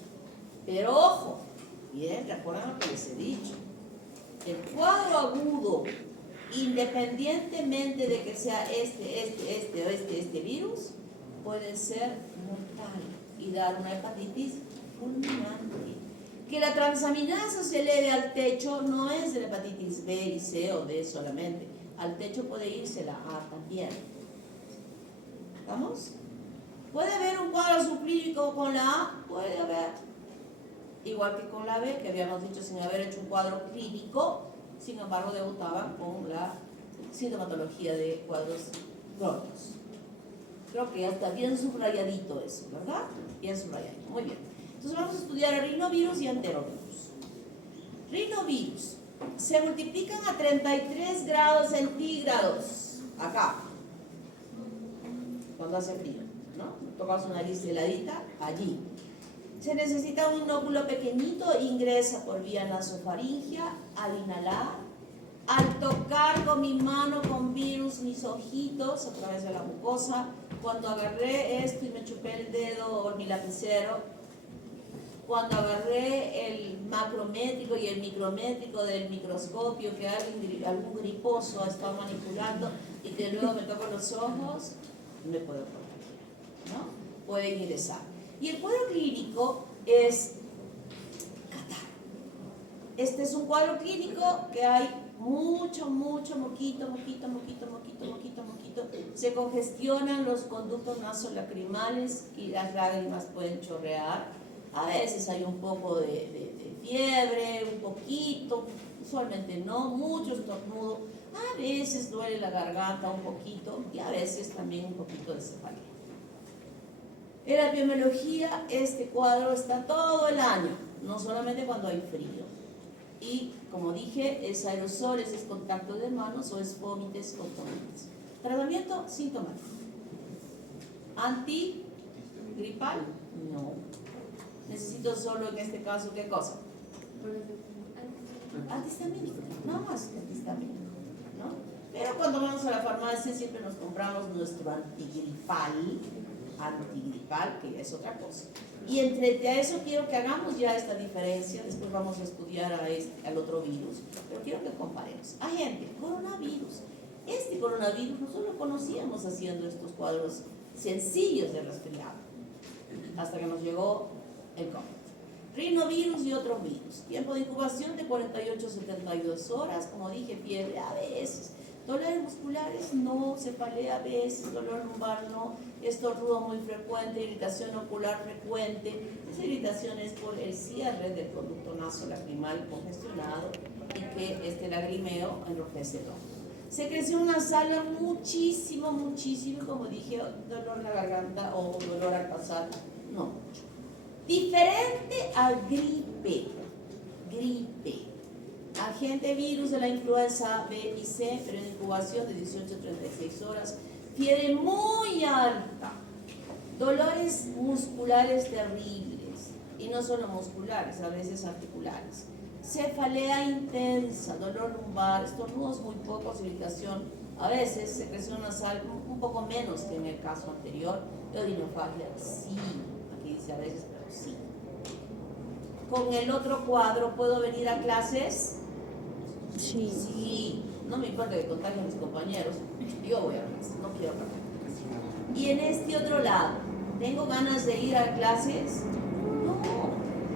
Pero ojo, bien, recuerdan lo que les he dicho. El cuadro agudo, independientemente de que sea este virus, puede ser mortal y dar una hepatitis fulminante. Que la transaminasa se eleve al techo no es de la hepatitis B y C o D solamente. Al techo puede irse la A también. ¿Estamos? ¿Puede haber un cuadro subclínico con la A? Puede haber. Igual que con la B, que habíamos dicho sin haber hecho un cuadro clínico, sin embargo debutaban con la sintomatología de cuadros crónicos. Creo que ya está bien subrayadito eso, ¿verdad? Bien subrayadito, muy bien. Entonces vamos a estudiar el rinovirus y enterovirus. Rinovirus se multiplican a 33 grados centígrados, acá, cuando hace frío, ¿no? Tocamos una nariz heladita, allí. Se necesita un inóculo pequeñito, ingresa por vía nasofaringea al inhalar. Al tocar con mi mano con virus mis ojitos a través de la mucosa, cuando agarré esto y me chupé el dedo o mi lapicero, cuando agarré el macrométrico y el micrométrico del microscopio que algún griposo ha estado manipulando y que luego me toco los ojos, me puedo contagiar, ¿no? Puede ingresar. Y el cuadro clínico es catarro. Este es un cuadro clínico que hay mucho moquito. Se congestionan los conductos nasolacrimales y las lágrimas pueden chorrear. A veces hay un poco de fiebre, un poquito, usualmente no, mucho estornudo. A veces duele la garganta un poquito y a veces también un poquito de cefalea. En la epidemiología este cuadro está todo el año, no solamente cuando hay frío. Y como dije, es aerosoles, es contacto de manos o es vómites con vómites. Tratamiento sintomático. ¿Antigripal? No. Necesito solo en este caso, ¿qué cosa? Antihistamínico, nada más que antihistamínico, ¿no? Pero cuando vamos a la farmacia siempre nos compramos nuestro antigripal, que es otra cosa. Y entre a eso quiero que hagamos ya esta diferencia, después vamos a estudiar al otro virus, pero quiero que comparemos. Agente, coronavirus. Este coronavirus nosotros lo conocíamos haciendo estos cuadros sencillos de resfriado, hasta que nos llegó el COVID. Rinovirus y otros virus. Tiempo de incubación de 48 a 72 horas, como dije, fiebre a veces. Dolores musculares no, cefalea a veces, dolor lumbar no, estornudo muy frecuente, irritación ocular frecuente. Esa irritación es por el cierre del conducto nasolacrimal congestionado y que este lagrimeo enrojece el ojo. Secreción nasal muchísimo, como dije, dolor en la garganta o dolor al pasar, no mucho. Diferente a gripe. Agente virus de la influenza B y C, periodo de incubación de 18 a 36 horas, fiebre muy alta, dolores musculares terribles, y no solo musculares, a veces articulares, cefalea intensa, dolor lumbar, estornudos muy pocos, irritación, a veces secreción nasal un poco menos que en el caso anterior, odinofagia sí, aquí dice a veces, pero sí. Con el otro cuadro, ¿puedo venir a clases? Sí. Sí, no me importa que contagien a mis compañeros, yo voy a clases, no quiero contagiar. Y en este otro lado, ¿tengo ganas de ir a clases? No,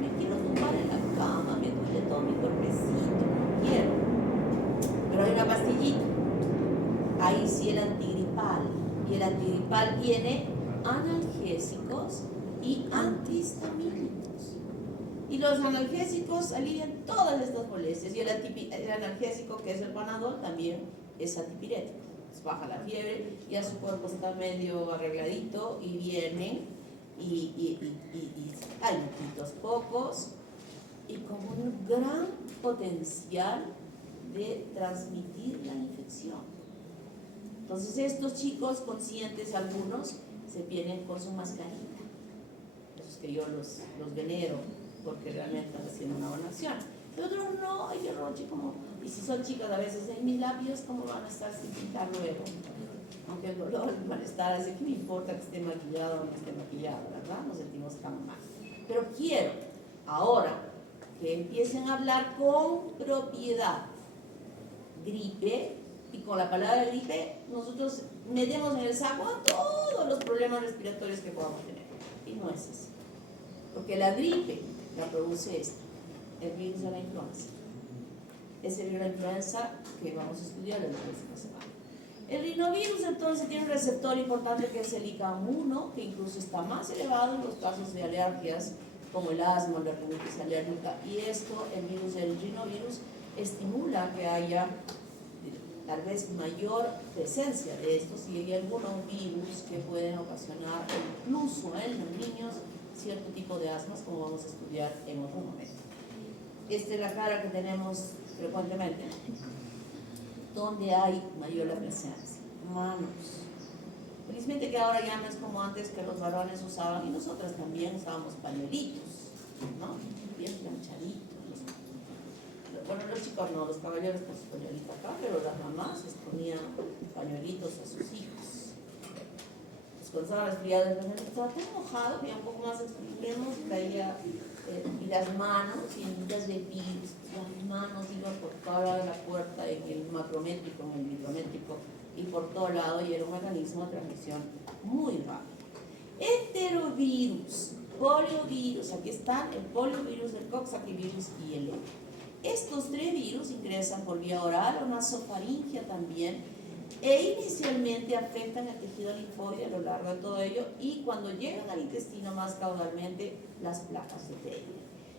me quiero tumbar en la cama, me duele todo mi cuerpo ahí sí el antigripal. Y el antigripal tiene analgésicos y antihistamínicos. Y los analgésicos alivian todas estas molestias. Y el analgésico, que es el Panadol, también es antipirético. Baja la fiebre, ya su cuerpo está medio arregladito y vienen y hay poquitos pocos y con un gran potencial de transmitir la infección. Entonces estos chicos conscientes, algunos, se vienen con su mascarita. Esos que yo los venero porque realmente están haciendo una buena acción. Pero otros no, hay que roche como, y si son chicas a veces en mis labios, ¿cómo van a estar sin pintar luego? Aunque el dolor, el malestar, así que me importa que esté maquillado o no esté maquillado, ¿verdad? Nos sentimos tan mal. Pero quiero ahora que empiecen a hablar con propiedad. Gripe, y con la palabra gripe, nosotros metemos en el saco a todos los problemas respiratorios que podamos tener. Y no es así. Porque la gripe la produce el virus de la influenza. Es el virus de la influenza que vamos a estudiar en la próxima semana. El rinovirus entonces tiene un receptor importante que es el ICAM1, que incluso está más elevado en los casos de alergias como el asma, la rinitis alérgica, y esto, el virus del rinovirus, estimula que haya tal vez mayor presencia de estos y hay algunos virus que pueden ocasionar incluso en los niños cierto tipo de asmas, como vamos a estudiar en otro momento. Esta es la cara que tenemos frecuentemente, donde hay mayor la presencia. Manos. Felizmente que ahora ya no es como antes que los varones usaban, y nosotras también usábamos pañuelitos, ¿no? Bien planchaditos. Bueno, los chicos no, los caballeros con su pañuelito acá, pero las mamás les ponían pañuelitos a sus hijos. Cuando estaban resfriados, estaba tan mojado que ya un poco más expliquemos, caía y las manos llenitas de virus, las manos iban por toda la puerta en el macrométrico, en el micrométrico y por todo lado, y era un mecanismo de transmisión muy rápido. Enterovirus, poliovirus, aquí están el poliovirus, el coxsackie-virus y el EPI. Estos tres virus ingresan por vía oral o nasofaringia también, e inicialmente afectan el tejido linfóide a lo largo de todo ello y cuando llegan al intestino más caudalmente las placas de Peyer.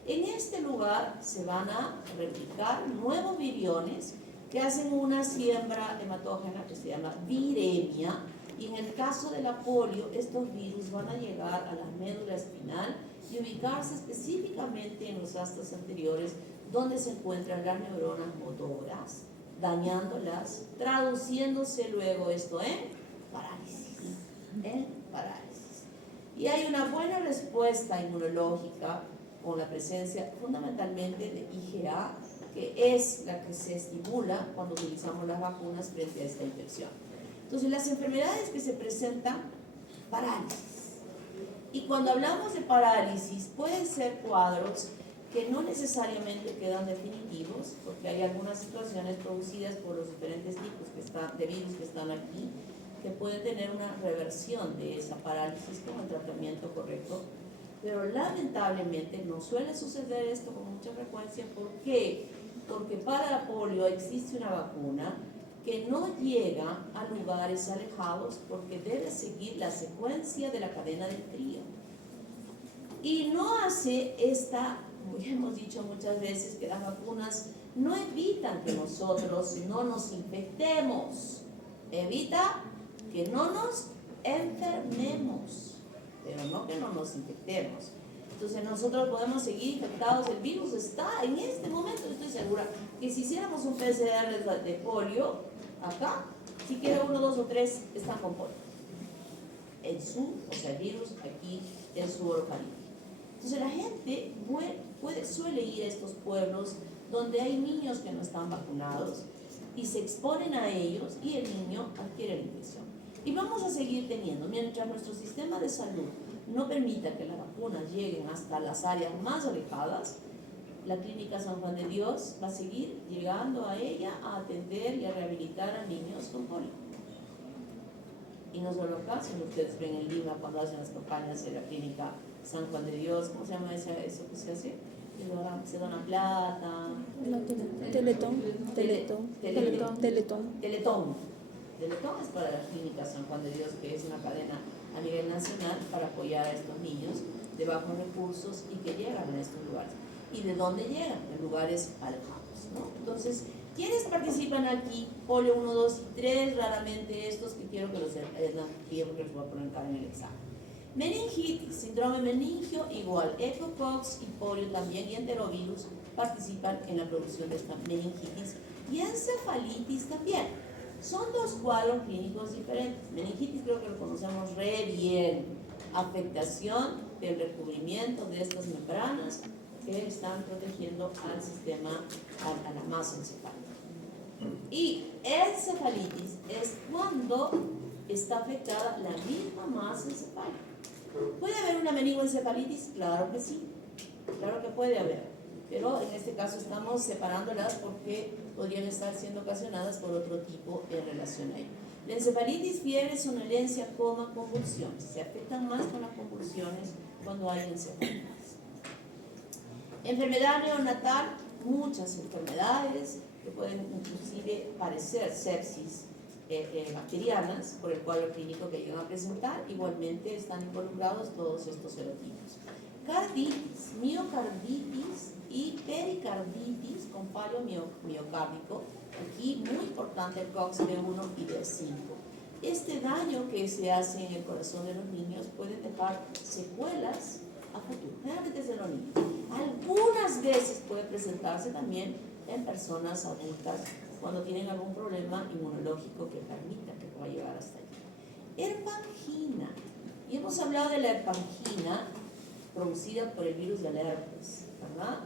En este lugar se van a replicar nuevos viriones que hacen una siembra hematógena que se llama viremia, y en el caso de la polio estos virus van a llegar a la médula espinal y ubicarse específicamente en los astas anteriores donde se encuentran las neuronas motoras, dañándolas, traduciéndose luego esto en parálisis. Y hay una buena respuesta inmunológica con la presencia fundamentalmente de IgA, que es la que se estimula cuando utilizamos las vacunas frente a esta infección. Entonces, las enfermedades que se presentan, parálisis. Y cuando hablamos de parálisis, pueden ser cuadros que no necesariamente quedan definitivos, porque hay algunas situaciones producidas por los diferentes tipos de virus que están aquí, que pueden tener una reversión de esa parálisis con el tratamiento correcto, pero lamentablemente no suele suceder esto con mucha frecuencia. ¿Por qué? Porque para la polio existe una vacuna que no llega a lugares alejados porque debe seguir la secuencia de la cadena del frío. Y no hace esta, hemos dicho muchas veces que las vacunas no evitan que nosotros no nos infectemos, evita que no nos enfermemos, pero no que no nos infectemos. Entonces nosotros podemos seguir infectados, el virus está en este momento, estoy segura que si hiciéramos un PCR de polio, acá, siquiera 1, 2 o 3 están con polio. El virus aquí en su orofaringe. Entonces la gente suele ir a estos pueblos donde hay niños que no están vacunados y se exponen a ellos y el niño adquiere la infección. Y vamos a seguir teniendo, mientras nuestro sistema de salud no permita que las vacunas lleguen hasta las áreas más alejadas, la Clínica San Juan de Dios va a seguir llegando a ella a atender y a rehabilitar a niños con polio. Y no solo acá, sino ustedes ven en Lima cuando hacen las campañas de la Clínica San Juan de Dios, ¿cómo se llama eso que se hace? Se dona plata. No, Teletón. Teletón es para la Clínica San Juan de Dios, que es una cadena a nivel nacional para apoyar a estos niños de bajos recursos y que llegan a estos lugares. ¿Y de dónde llegan? En lugares alejados, ¿no? Entonces, ¿quiénes participan aquí? Polio 1, 2 y 3, raramente estos que quiero que los quiero que los voy a poner acá en el examen. Meningitis, síndrome meningio, igual, ecocox y polio también, y enterovirus participan en la producción de esta meningitis y encefalitis también. Son dos cuadros clínicos diferentes. Meningitis creo que lo conocemos re bien. Afectación del recubrimiento de estas membranas que están protegiendo al sistema, a la masa encefálica. Y encefalitis es cuando está afectada la misma masa encefálica. ¿Puede haber una meningoencefalitis? Claro que sí, claro que puede haber, pero en este caso estamos separándolas porque podrían estar siendo ocasionadas por otro tipo de relación a ello. La encefalitis, fiebre, somnolencia, coma, convulsiones. Se afectan más con las convulsiones cuando hay encefalitis. Enfermedad neonatal, muchas enfermedades que pueden inclusive parecer sepsis bacterianas por el cuadro clínico que llegan a presentar. Igualmente están involucrados todos estos serotipos. Carditis, miocarditis y pericarditis con fallo miocárdico. Aquí muy importante el COX B1 y B5. Este daño que se hace en el corazón de los niños puede dejar secuelas a futuro. Generalmente es de los niños. Algunas veces puede presentarse también en personas adultas cuando tienen algún problema inmunológico que permita que pueda llegar hasta allí. Herpangina. Y hemos hablado de la herpangina producida por el virus del herpes, ¿verdad?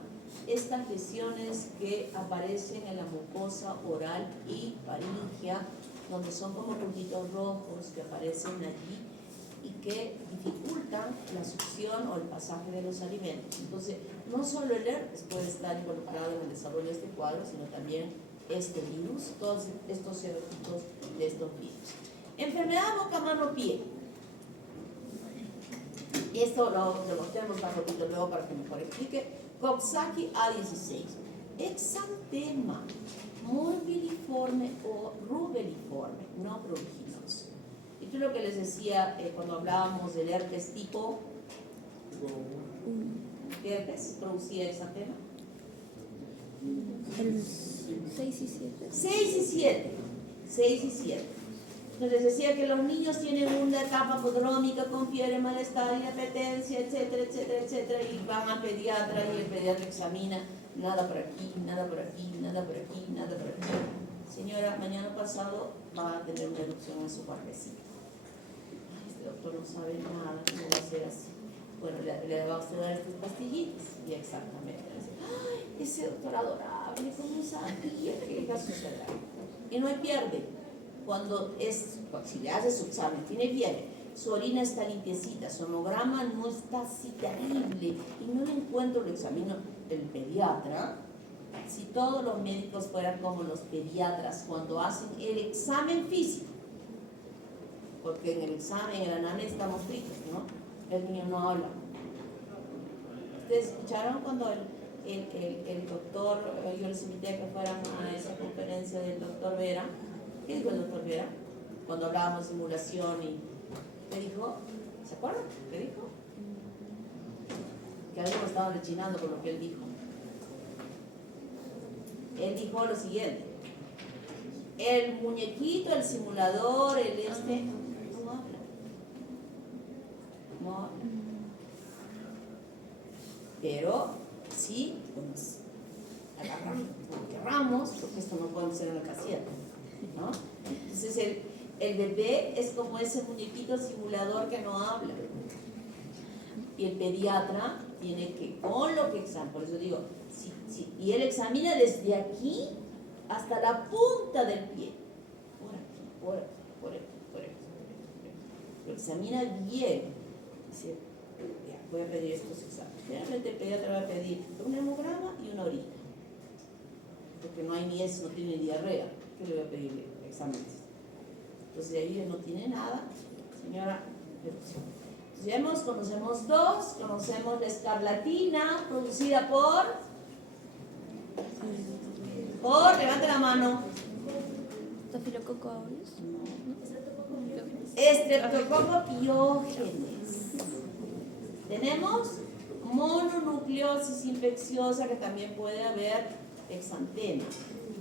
Estas lesiones que aparecen en la mucosa oral y faríngea, donde son como puntitos rojos que aparecen allí y que dificultan la succión o el pasaje de los alimentos. Entonces, no solo el herpes puede estar involucrado en el desarrollo de este cuadro, sino también este virus, todos estos serotipos de estos virus. Enfermedad boca, mano, pie. Esto lo tenemos más rapidito luego para que mejor explique. Coxsackie A16. Exantema, morbiliforme o rubeliforme, no pruriginoso. Y esto es lo que les decía cuando hablábamos del herpes tipo. ¿Qué herpes producía exantema? El 6 y 7. 6 y 7. 6 y 7. Entonces decía que los niños tienen una etapa prodrómica con fiebre, malestar y apetencia, etcétera, etcétera, etcétera, y van al pediatra y el pediatra examina, nada por aquí, nada por aquí, nada por aquí, nada por aquí. Señora, mañana pasado va a tener una erupción en su cuerpecito. Este doctor no sabe nada, ¿cómo va a ser así? Bueno, le va a usted dar estas pastillitas, y exactamente. Ay, ese doctor adorable, ¿cómo sabía que iba a suceder? Y no hay pierde. Si le hace su examen, tiene fiebre, su orina está limpiecita, sonograma no está así terrible y no le encuentro, lo examino el pediatra. Si todos los médicos fueran como los pediatras cuando hacen el examen físico, porque en el examen, en el anamnesis estamos fritos, ¿no? El niño no habla. ¿Ustedes escucharon cuando el doctor, yo les invité a que fueran a esa conferencia del doctor Vera? ¿Qué dijo el doctor Vera? Cuando hablábamos de simulación y ¿qué dijo? ¿Se acuerdan? ¿Qué dijo? Que algunos estaban rechinando con lo que él dijo. Él dijo lo siguiente: el muñequito, el simulador, no habla. No habla. Pero sí, pues agarramos, como querramos, porque esto no puede ser en la casilla, ¿no? Entonces el bebé es como ese muñequito simulador que no habla. Y el pediatra tiene que, con lo que examina, por eso digo, y él examina desde aquí hasta la punta del pie. Por aquí, por aquí, por aquí, por aquí, por aquí. Lo examina bien. Dice, ya, voy a pedir estos exámenes. Generalmente el pediatra va a pedir un hemograma y una orina. Porque no hay ni eso, no tiene diarrea. ¿Qué le voy a pedir exámenes? Entonces ahí no tiene nada, señora. Entonces ya conocemos dos, conocemos la escarlatina producida por, levante la mano, Estafilococo aureus. Streptococcus pyogenes. Tenemos mononucleosis infecciosa, que también puede haber exantema.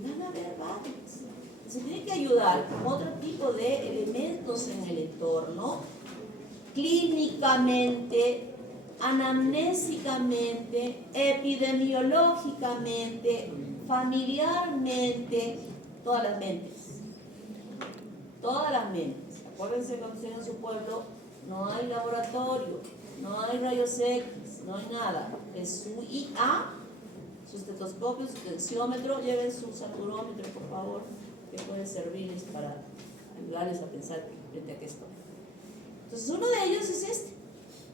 Van a haber varios. Se tiene que ayudar con otro tipo de elementos en el entorno, clínicamente, anamnésicamente, epidemiológicamente, familiarmente, todas las mentes. Todas las mentes. Acuérdense cuando estén en su pueblo, no hay laboratorio, no hay rayos X, no hay nada. Es su IA, su estetoscopio, su tensiómetro, lleven su saturómetro, por favor, que puede servirles para ayudarles a pensar frente a qué estoy. Entonces, uno de ellos es este,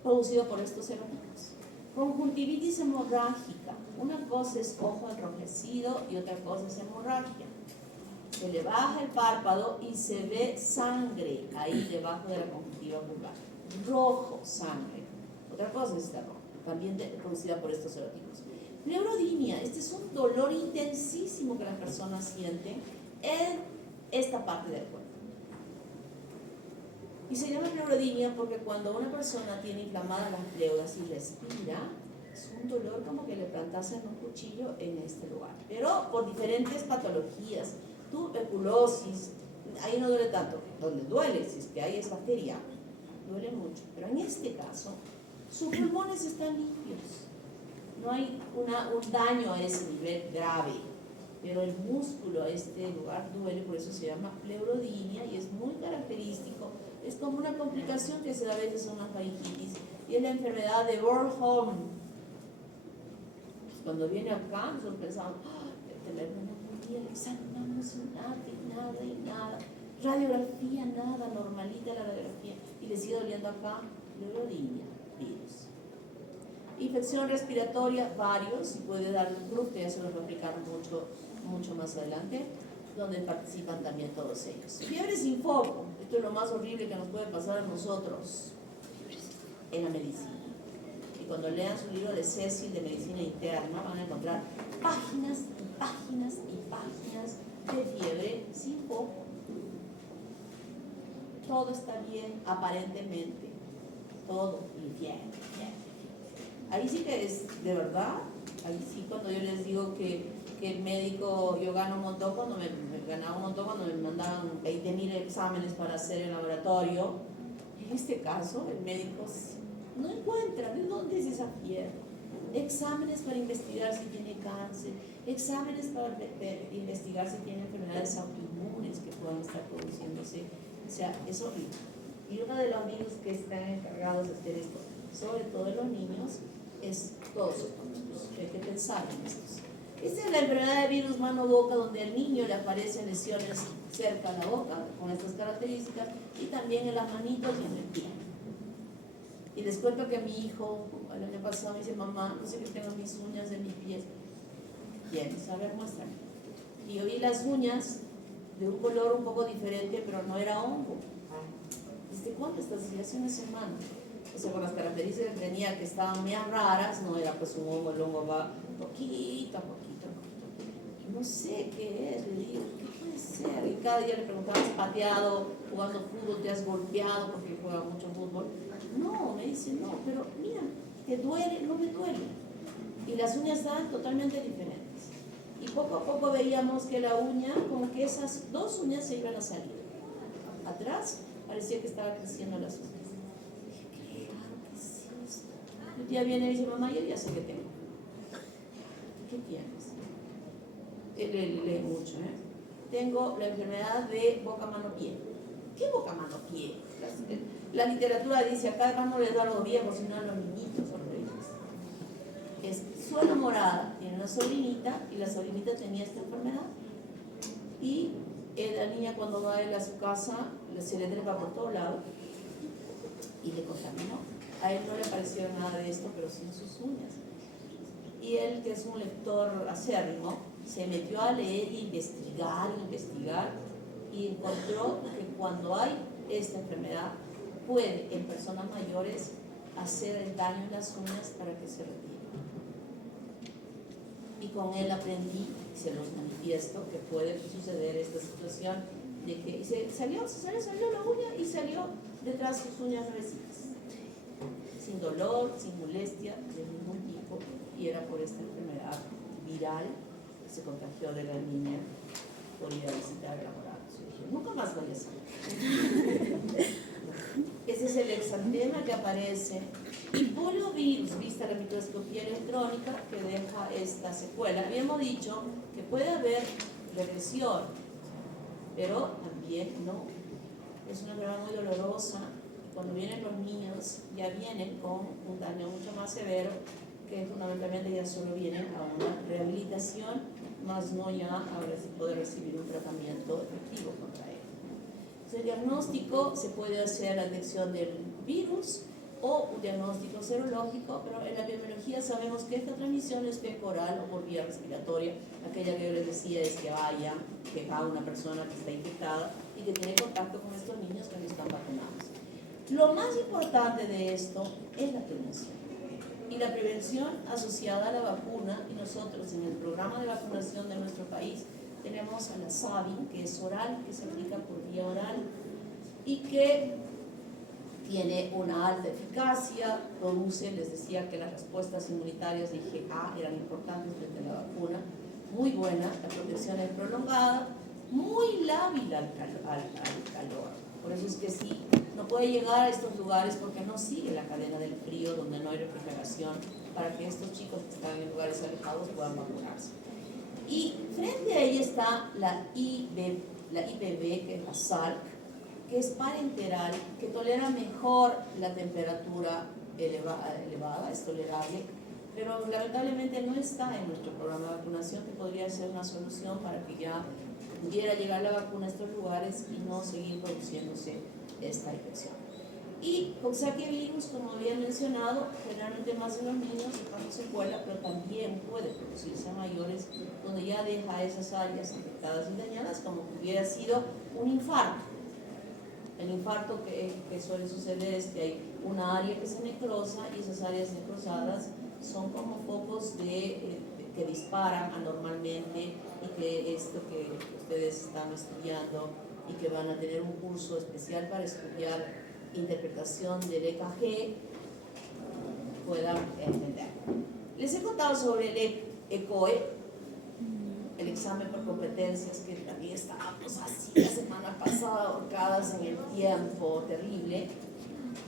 producido por estos serotipos. Conjuntivitis hemorrágica. Una cosa es ojo enrojecido y otra cosa es hemorragia. Se le baja el párpado y se ve sangre ahí debajo de la conjuntiva ocular. Rojo, sangre. Otra cosa es esta roja, también producida por estos serotipos. Neurodinia, este es un dolor intensísimo que la persona siente en esta parte del cuerpo. Y se llama neurodinia porque cuando una persona tiene inflamadas las pleuras y respira, es un dolor como que le plantasen un cuchillo en este lugar. Pero por diferentes patologías, tuberculosis, ahí no duele tanto. Donde duele, si es que hay es bacteria, duele mucho. Pero en este caso, sus pulmones están limpios. No hay un daño a ese nivel grave. Pero el músculo a este lugar duele, por eso se llama pleurodínia y es muy característico. Es como una complicación que se da a veces en una faringitis y es la enfermedad de Bornholm. Pues cuando viene acá, nosotros pensamos, tener una neumonía, examinamos nada, radiografía, nada, normalita la radiografía y le sigue doliendo acá, pleurodínia, virus. Infección respiratoria, varios, y puede dar un grupo, que ya se los voy a explicar mucho más adelante, donde participan también todos ellos. Fiebre sin foco, esto es lo más horrible que nos puede pasar a nosotros en la medicina. Y cuando lean su libro de Cecil de medicina interna, van a encontrar páginas y páginas y páginas de fiebre sin foco. Todo está bien, aparentemente, todo, y bien. Ahí sí que es de verdad, ahí sí cuando yo les digo que el médico, yo gano un montón cuando me ganaba un montón cuando me mandaban 20.000 exámenes para hacer el laboratorio. En este caso, el médico no encuentra de dónde es esa fiebre. Exámenes para investigar si tiene cáncer, exámenes para investigar si tiene enfermedades autoinmunes que puedan estar produciéndose. O sea, es horrible. Y uno de los virus que están encargados de hacer esto, sobre todo en los niños, es todos estos. Hay que pensar en estos. Esta es la enfermedad de virus mano-boca, donde al niño le aparecen lesiones cerca a la boca con estas características y también en las manitos y en el pie. Y les cuento que mi hijo el año pasado me dice, mamá, no sé qué tengo en mis uñas de mis pies. ¿Quieres? A ver, muéstrame. Y yo vi las uñas de un color un poco diferente, pero no era hongo. ¿Desde cuándo estás así? Hace una semana. O sea, con las características que tenía, que estaban muy raras, no era pues un hongo, el hongo va poquito a poquito. No sé qué es, le digo, ¿qué puede ser? Y cada día le preguntaba, ¿has pateado, jugando fútbol, te has golpeado porque juega mucho fútbol? No, me dice, no, pero mira, ¿te duele? No me duele. Y las uñas estaban totalmente diferentes. Y poco a poco veíamos que la uña, como que esas dos uñas se iban a salir. Atrás parecía que estaba creciendo las uñas. Dije, qué raro, ¿qué es esto? Un día viene y dice, mamá, yo ya sé qué tengo. ¿Qué tienes? Lee mucho, ¿eh? Tengo la enfermedad de boca-mano-pie. ¿Qué boca-mano-pie? La literatura dice, acá además no les da a los viejos, sino a los niñitos, es suelo morada, tiene una sobrinita y la sobrinita tenía esta enfermedad y la niña cuando va a su casa se le trepa por todo lado y le contaminó. A él no le pareció nada de esto, pero sí en sus uñas. Y él, que es un lector acérrimo, se metió a leer e investigar y encontró que cuando hay esta enfermedad puede en personas mayores hacer el daño en las uñas para que se retire. Y con él aprendí, y se los manifiesto, que puede suceder esta situación de que y salió la uña y salió detrás sus uñas nuevecitas, sin dolor, sin molestia de ningún tipo, y era por esta enfermedad viral que se contagió de la niña por ir a visitar el laboratorio. Yo dije, nunca más voy a salir. Ese es el exantema que aparece. Y poliovirus, vista la microscopía electrónica, que deja esta secuela. Habíamos dicho que puede haber regresión, pero también no. Es una enfermedad muy dolorosa. Cuando vienen los niños, ya vienen con un daño mucho más severo, que fundamentalmente ya solo vienen a una rehabilitación, más no ya a poder recibir un tratamiento efectivo contra él. El diagnóstico se puede hacer la detección del virus o un diagnóstico serológico, pero en la epidemiología sabemos que esta transmisión es fecal o por vía respiratoria. Aquella que yo les decía es que va una persona que está infectada y que tiene contacto con estos niños que no están vacunados. Lo más importante de esto es la prevención. Y la prevención asociada a la vacuna, y nosotros en el programa de vacunación de nuestro país tenemos a la Sabin, que es oral, que se aplica por vía oral y que tiene una alta eficacia, produce, les decía que las respuestas inmunitarias de IgA eran importantes frente a la vacuna, muy buena, la protección es prolongada, muy lábil al calor. Por eso es que sí, no puede llegar a estos lugares porque no sigue la cadena del frío, donde no hay refrigeración, para que estos chicos que están en lugares alejados puedan vacunarse. Y frente a ella está la IPV, que es la SARC, que es parenteral, que tolera mejor la temperatura elevada, es tolerable, pero lamentablemente no está en nuestro programa de vacunación, que podría ser una solución para que ya pudiera llegar la vacuna a estos lugares y no seguir produciéndose esta infección. Y Coxsackie-virus, como había mencionado, generalmente más en los niños dejando secuela, pero también puede producirse a mayores, donde ya deja esas áreas infectadas y dañadas, como que hubiera sido un infarto. El infarto que suele suceder es que hay una área que se necrosa y esas áreas necrosadas son como focos que disparan anormalmente, y que esto que ustedes están estudiando y que van a tener un curso especial para estudiar interpretación del EKG puedan entender. Les he contado sobre el ECOE, el examen por competencias, que también estábamos así la semana pasada ahorcadas en el tiempo terrible,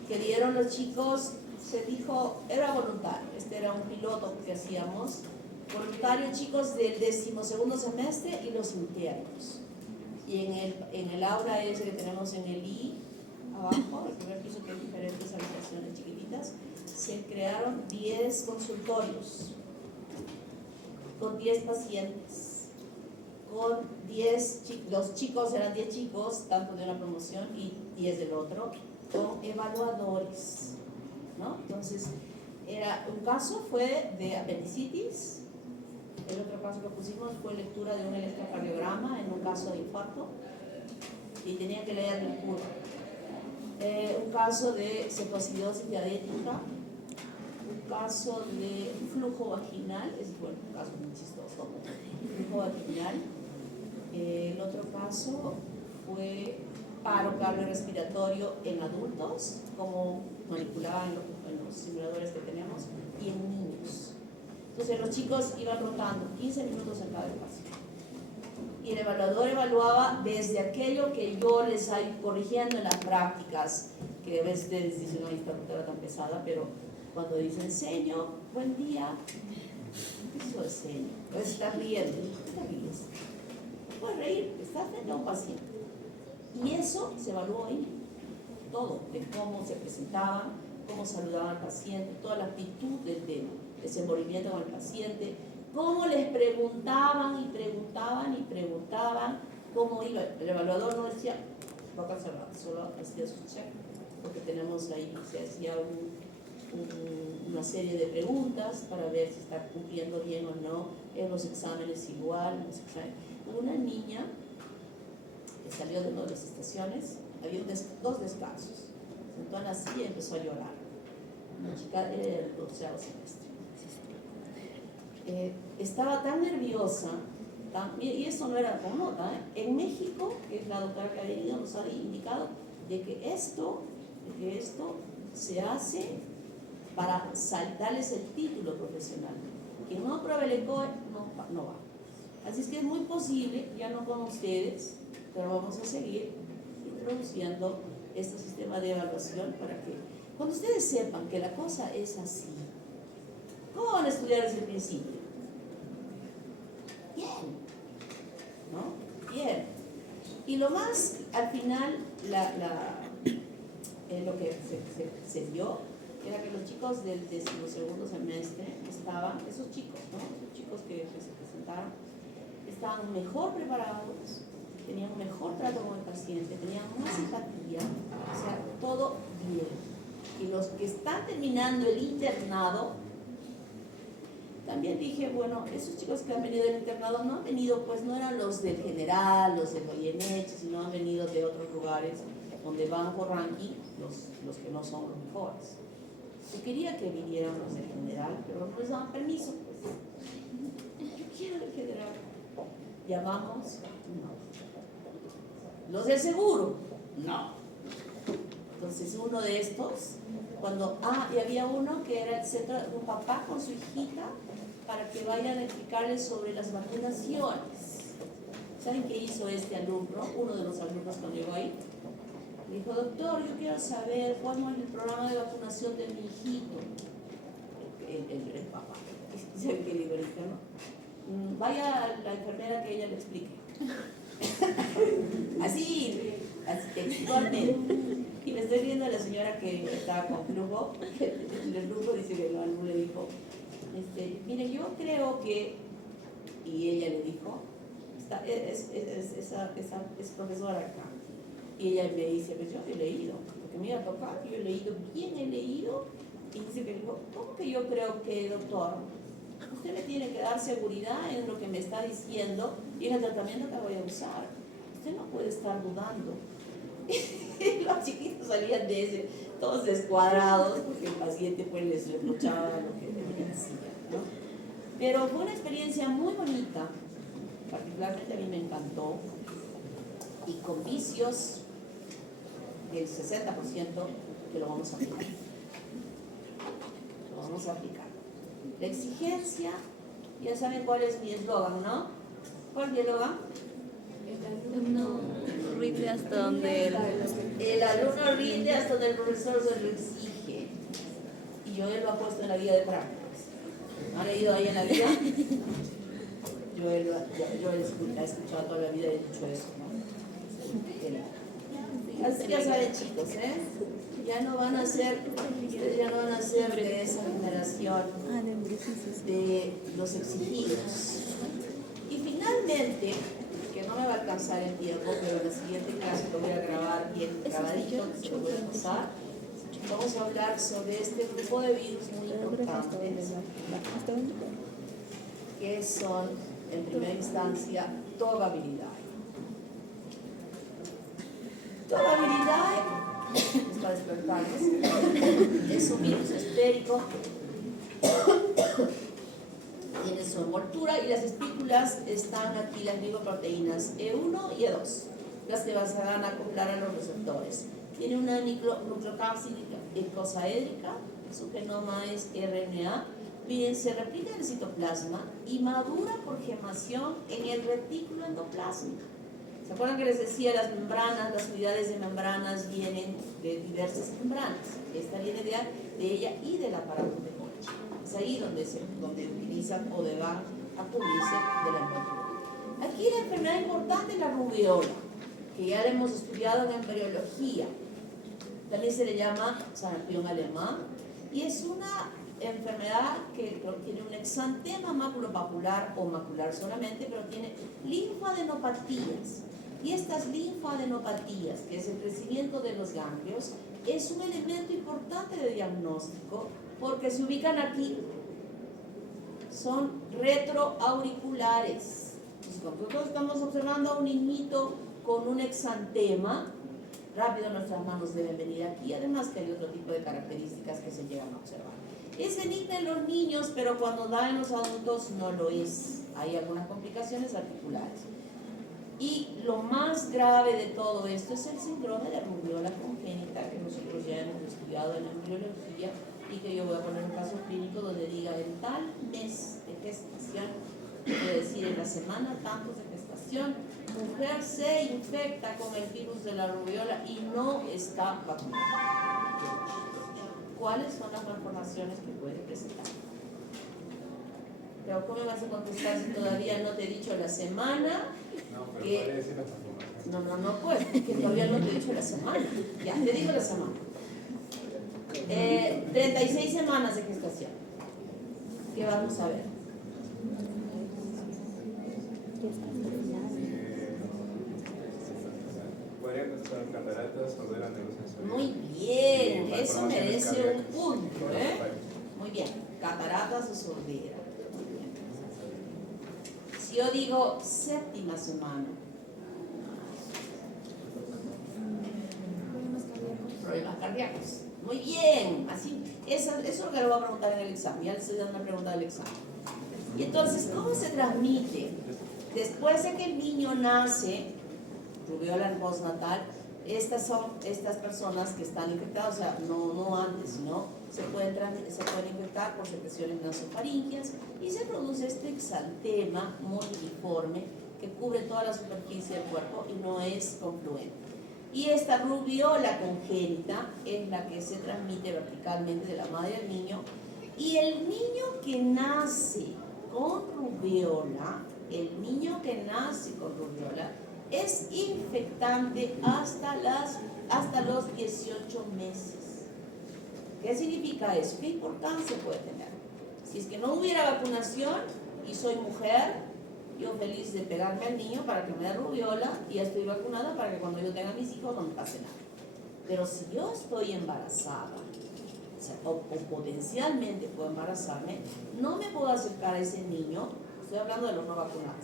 que dieron los chicos. Se dijo, era voluntario, este era un piloto que hacíamos, voluntario, chicos del 12º semestre y los internos. Y en el aula ese que tenemos en el I, abajo, el primer piso, que hay diferentes habitaciones chiquititas, se crearon 10 consultorios con 10 pacientes, con 10 los chicos eran 10 chicos, tanto de una promoción y 10 del otro, con evaluadores, ¿no? Entonces, un caso fue de apendicitis, el otro caso que pusimos fue lectura de un electrocardiograma en un caso de infarto, y tenía que leer el curso. Un caso de cetoacidosis diabética, un caso de flujo vaginal, es bueno, un caso muy chistoso, flujo vaginal. El otro caso fue paro cardiorrespiratorio en adultos, como manipulaban en los simuladores que tenemos, y en niños. Entonces los chicos iban rotando 15 minutos en cada espacio. Y el evaluador evaluaba desde aquello que yo les voy corrigiendo en las prácticas, que a veces ustedes dicen, no, esta ruta era tan pesada, pero cuando dicen, señor, buen día, ¿qué hizo el señor? Pues está riendo, ¿qué te ríes? Puedes reír, estás frente a un paciente. Y eso se evaluó ahí, todo, de cómo se presentaban, cómo saludaban al paciente, toda la actitud del desenvolvimiento con el paciente, cómo les preguntaban cómo iba. El evaluador no decía boca cerrada, solo hacía su check, porque tenemos ahí, se hacía una serie de preguntas para ver si está cumpliendo bien o no, en los exámenes igual. Una niña que salió de una de las estaciones, había dos descansos, se sentó en la silla y empezó a llorar. Una chica del 12º semestre. Estaba tan nerviosa Y eso no era con nota, ¿eh? En México, que es la doctora que ha venido, nos ha indicado de que esto se hace para darles el título profesional. Quien no apruebe el ECOE no va. Así es que es muy posible, ya no con ustedes, pero vamos a seguir introduciendo este sistema de evaluación para que cuando ustedes sepan que la cosa es así, ¿cómo van a estudiar desde el principio? Bien, ¿no? Bien. Y lo más, al final, lo que se dio era que los chicos del 12º semestre estaban, esos chicos, ¿no? Los chicos que se presentaron, estaban mejor preparados, tenían un mejor trato con el paciente, tenían más simpatía, o sea, todo bien. Y los que están terminando el internado, también dije, bueno, esos chicos que han venido del internado no han venido, pues no eran los del General, los del Goyeneche, sino han venido de otros lugares donde van por ranking los que no son los mejores. Yo quería que vinieran los del General, pero no les daban permiso. Pues. Yo quiero el General. Llamamos, no. Los del seguro, no. Entonces uno de estos, y había uno que era el centro de un papá con su hijita para que vayan a explicarles sobre las vacunaciones. ¿Saben qué hizo este alumno? Uno de los alumnos cuando llegó ahí. Me dijo, doctor, yo quiero saber cómo es el programa de vacunación de mi hijito. El papá. ¿Saben qué digo ahorita, no? Vaya a la enfermera que ella le explique. así textualmente. Y me estoy viendo a la señora que estaba con flujo. El flujo dice que el alumno le dijo, mire, yo creo que, y ella le dijo, es profesora acá. Y ella me dice, pues yo he leído, porque me iba a tocar, yo he leído, bien he leído. Y dice que dijo, ¿cómo que yo creo que, doctor? Usted me tiene que dar seguridad en lo que me está diciendo y en el tratamiento que voy a usar. Usted no puede estar dudando. Y los chiquitos salían de ese, todos descuadrados, porque el paciente pues les reprochaba lo que hacía, ¿no? Pero fue una experiencia muy bonita, particularmente a mí me encantó, y con vicios del 60% que lo vamos a aplicar. Lo vamos a aplicar. La exigencia, ya saben cuál es mi eslogan, ¿no? ¿Cuál es mi eslogan? No rinde hasta donde el alumno rinde hasta donde el profesor se lo exige. Y yo él lo ha puesto en la guía de prácticas. ¿Han leído ahí en la guía? Yo he escuchado toda la vida y he dicho eso, ¿no? Así que ya saben, chicos, ya no van a ser de esa generación de los exigidos. Y finalmente, que no me va a alcanzar el tiempo, pero en la siguiente clase lo voy a grabar bien grabadito, se lo voy a pasar. Vamos a hablar sobre este grupo de virus muy importantes, que son, en primera instancia, tobabilidad. Tobabilidad es para despertarnos. Es un virus esférico. Tiene su envoltura y las espículas están aquí, las glicoproteínas E1 y E2, las que van a acoplar a los receptores. Tiene una nucleocápside icosaédrica, su genoma es RNA. Miren, se replica en el citoplasma y madura por gemación en el retículo endoplasmico. ¿Se acuerdan que les decía las membranas, las unidades de membranas vienen de diversas membranas? Esta viene de ella y del aparato de Golgi. Es ahí donde utilizan o van a cubrirse de la envoltura. Aquí la enfermedad importante es la rubiola, que ya la hemos estudiado en embriología. También se le llama sarampión alemán y es una enfermedad que tiene un exantema maculopapular o macular solamente, pero tiene linfadenopatías. Y estas linfadenopatías, que es el crecimiento de los ganglios, es un elemento importante de diagnóstico porque se ubican aquí. Son retroauriculares. Entonces, cuando nosotros estamos observando a un niñito con un exantema, rápido nuestras manos deben venir aquí, además que hay otro tipo de características que se llegan a observar. Es benigna en los niños, pero cuando da en los adultos no lo es. hay algunas complicaciones articulares. Y lo más grave de todo esto es el síndrome de rubiola congénita, que nosotros ya hemos estudiado en la embriología y que yo voy a poner un caso clínico donde diga en tal mes de gestación, quiere decir en la semana tantos de gestación, mujer se infecta con el virus de la rubiola y no está vacunada. ¿Cuáles son las malformaciones que puede presentar? Pero ¿cómo vas a contestar si todavía no te he dicho la semana? No, pero que... puede decir las malformaciones. No, pues, que todavía no te he dicho la semana. Ya, te digo la semana. 36 semanas de gestación. ¿Qué vamos a ver? Podrían presentar cataratas, sordera neurosensorial. Muy bien, Y eso malformaciones merece un cardíacas. punto, ¿eh? Muy bien, cataratas o sordera. Si yo digo séptima semana, problemas cardíacos. Muy bien, así, eso es lo que le voy a preguntar en el examen. Ya le estoy dando una pregunta del examen. Y entonces, ¿cómo se transmite? Después de que el niño nace, rubiola en postnatal, estas son estas personas que están infectadas, o sea, no antes, sino se pueden infectar por secreciones nasofaringeas y se produce este exantema muy uniforme que cubre toda la superficie del cuerpo y no es confluente. Y esta rubiola congénita es la que se transmite verticalmente de la madre al niño. Y el niño que nace con rubiola, es infectante hasta los 18 meses. ¿Qué significa eso? ¿Qué importancia puede tener? Si es que no hubiera vacunación y soy mujer, yo feliz de pegarme al niño para que me dé rubiola y ya estoy vacunada para que cuando yo tenga mis hijos no me pase nada. Pero si yo estoy embarazada, o potencialmente puedo embarazarme, no me puedo acercar a ese niño, estoy hablando de los no vacunados,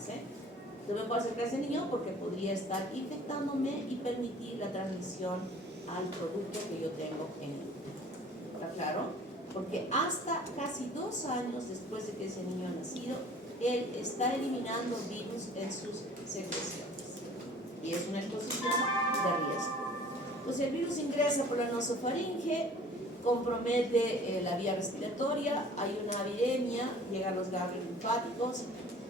no me puedo acercar a ese niño porque podría estar infectándome y permitir la transmisión al producto que yo tengo en él. ¿Está claro? Porque hasta casi 2 años después de que ese niño ha nacido, él está eliminando virus en sus secreciones y es una exposición de riesgo. Entonces el virus ingresa por la nasofaringe, compromete la vía respiratoria, hay una viremia, llega a los ganglios linfáticos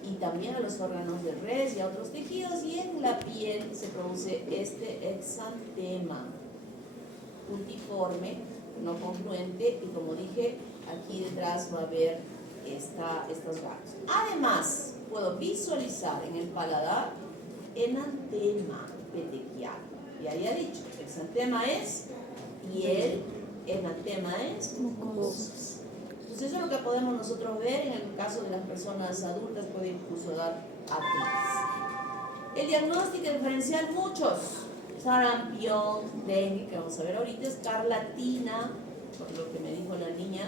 y también a los órganos del res y a otros tejidos, y en la piel se produce este exantema multiforme, no confluente, y como dije, aquí detrás va a haber estos ganglios. Además, puedo visualizar en el paladar enantema petequial. Y ahí ha dicho, exantema es piel, enantema es mucosas. Entonces eso es lo que podemos nosotros ver. En el caso de las personas adultas puede incluso dar artritis. El diagnóstico diferencial, muchos: sarampión, dengue, que vamos a ver ahorita, escarlatina, por lo que me dijo la niña,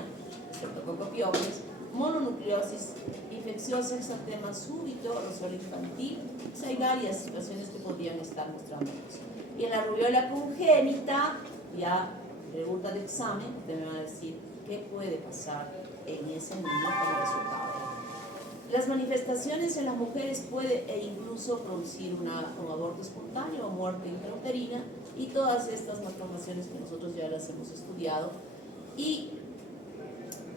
estreptococopiosis, mononucleosis infecciosa, exantema súbito, rosario infantil. Pues hay varias situaciones que podrían estar mostrándonos. Y en la rubiola congénita, ya pregunta de examen, te me van a decir qué puede pasar en ese niño como resultado. Las manifestaciones en las mujeres puede incluso producir un aborto espontáneo o muerte intrauterina, y todas estas malformaciones que nosotros ya las hemos estudiado. Y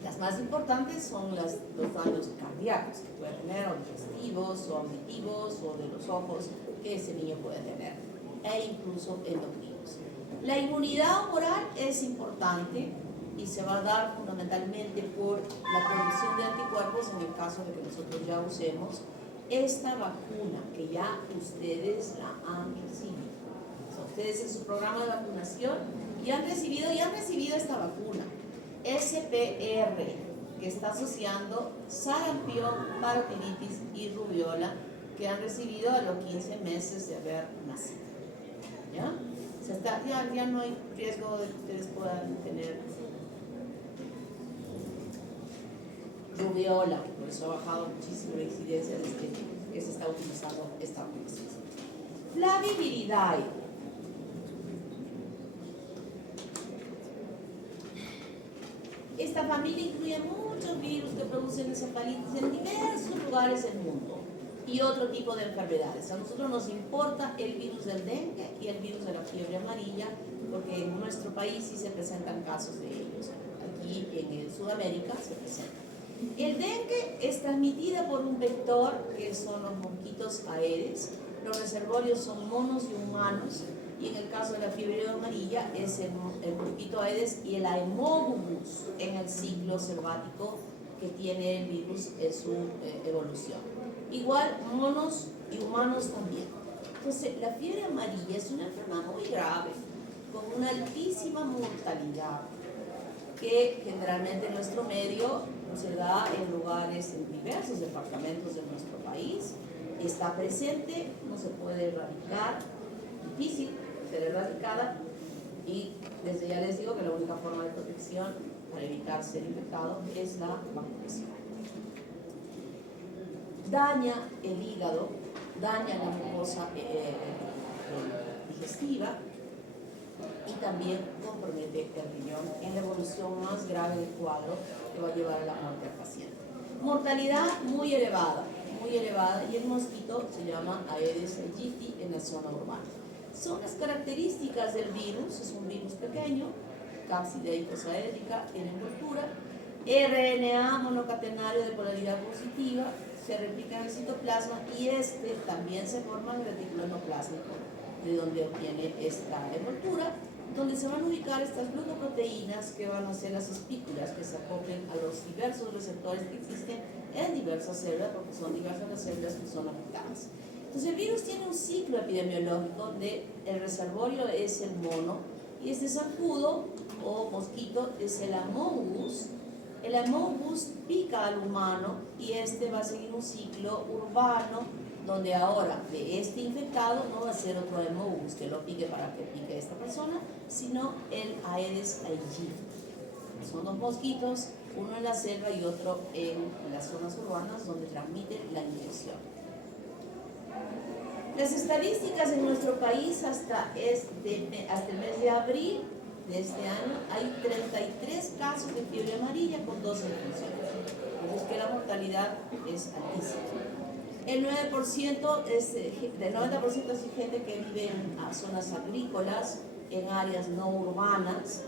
las más importantes son los daños cardíacos que puede tener, o digestivos, o auditivos, o de los ojos, que ese niño puede tener, e incluso endocrinos. La inmunidad humoral es importante y se va a dar fundamentalmente por la producción de anticuerpos en el caso de que nosotros ya usemos esta vacuna que ya ustedes la han recibido. O sea, ustedes en su programa de vacunación ya han recibido esta vacuna SPR, que está asociando sarampión, parotiditis y rubiola, que han recibido a los 15 meses de haber nacido. ¿Ya? O sea, ya no hay riesgo de que ustedes puedan tener rubiola, por eso ha bajado muchísimo la incidencia desde que se está utilizando esta vacunación. Flaviviridae. Esta familia incluye muchos virus que producen encefalitis en diversos lugares del mundo y otro tipo de enfermedades. A nosotros nos importa el virus del dengue y el virus de la fiebre amarilla, porque en nuestro país sí se presentan casos de ellos. Aquí en Sudamérica se presentan. El dengue es transmitida por un vector que son los mosquitos aedes. Los reservorios son monos y humanos, y en el caso de la fiebre amarilla es el mosquito aedes y el haemophilus en el ciclo selvático que tiene el virus en su evolución. Igual monos y humanos también. Entonces, la fiebre amarilla es una enfermedad muy grave, con una altísima mortalidad, que generalmente en nuestro medio se da en lugares, en diversos departamentos de nuestro país. Está presente, no se puede erradicar, difícil ser erradicada, y desde ya les digo que la única forma de protección para evitar ser infectado es la vacunación. Daña el hígado, daña la mucosa digestiva y también compromete el riñón en la evolución más grave del cuadro que va a llevar a la muerte al paciente. Mortalidad muy elevada, y el mosquito se llama Aedes aegypti en la zona urbana. Son las características del virus, es un virus pequeño, cápside icosaédrica, tiene envoltura, RNA monocatenario de polaridad positiva, se replica en el citoplasma y este también se forma en el retículo endoplásmico, de donde obtiene esta envoltura, donde se van a ubicar estas glucoproteínas que van a ser las espículas que se acoplen a los diversos receptores que existen en diversas células, porque son diversas las células que son afectadas. Entonces el virus tiene un ciclo epidemiológico donde el reservorio es el mono y este zancudo o mosquito es el haemophilus. El haemophilus pica al humano y este va a seguir un ciclo urbano donde ahora de este infectado no va a ser otro haemophilus que lo pique para que pique esta persona, sino el Aedes aegypti. Son dos mosquitos, uno en la selva y otro en las zonas urbanas donde transmiten la infección. Las estadísticas en nuestro país hasta el mes de abril de este año hay 33 casos de fiebre amarilla con 12 defunciones. Entonces que la mortalidad es altísima. El 90% es gente que vive en zonas agrícolas, en áreas no urbanas,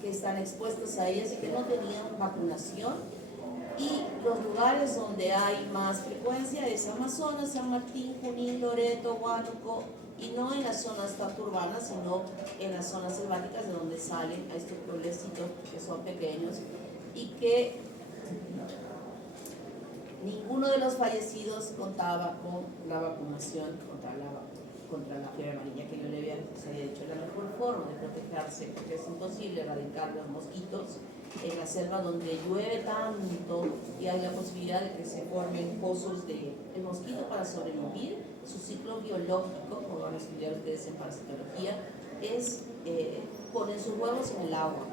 que están expuestas a ellas y que no tenían vacunación. Y los lugares donde hay más frecuencia es Amazonas, San Martín, Junín, Loreto, Huánuco, y no en las zonas tanto urbanas, sino en las zonas selváticas de donde salen a estos pueblecitos que son pequeños y que ninguno de los fallecidos contaba con la vacunación contra la fiebre amarilla, que yo le había dicho, la mejor forma de protegerse, porque es imposible erradicar los mosquitos en la selva donde llueve tanto y hay la posibilidad de que se formen pozos de el mosquito. Para sobrevivir, su ciclo biológico, como van a estudiar ustedes en parasitología, es ponen sus huevos en el agua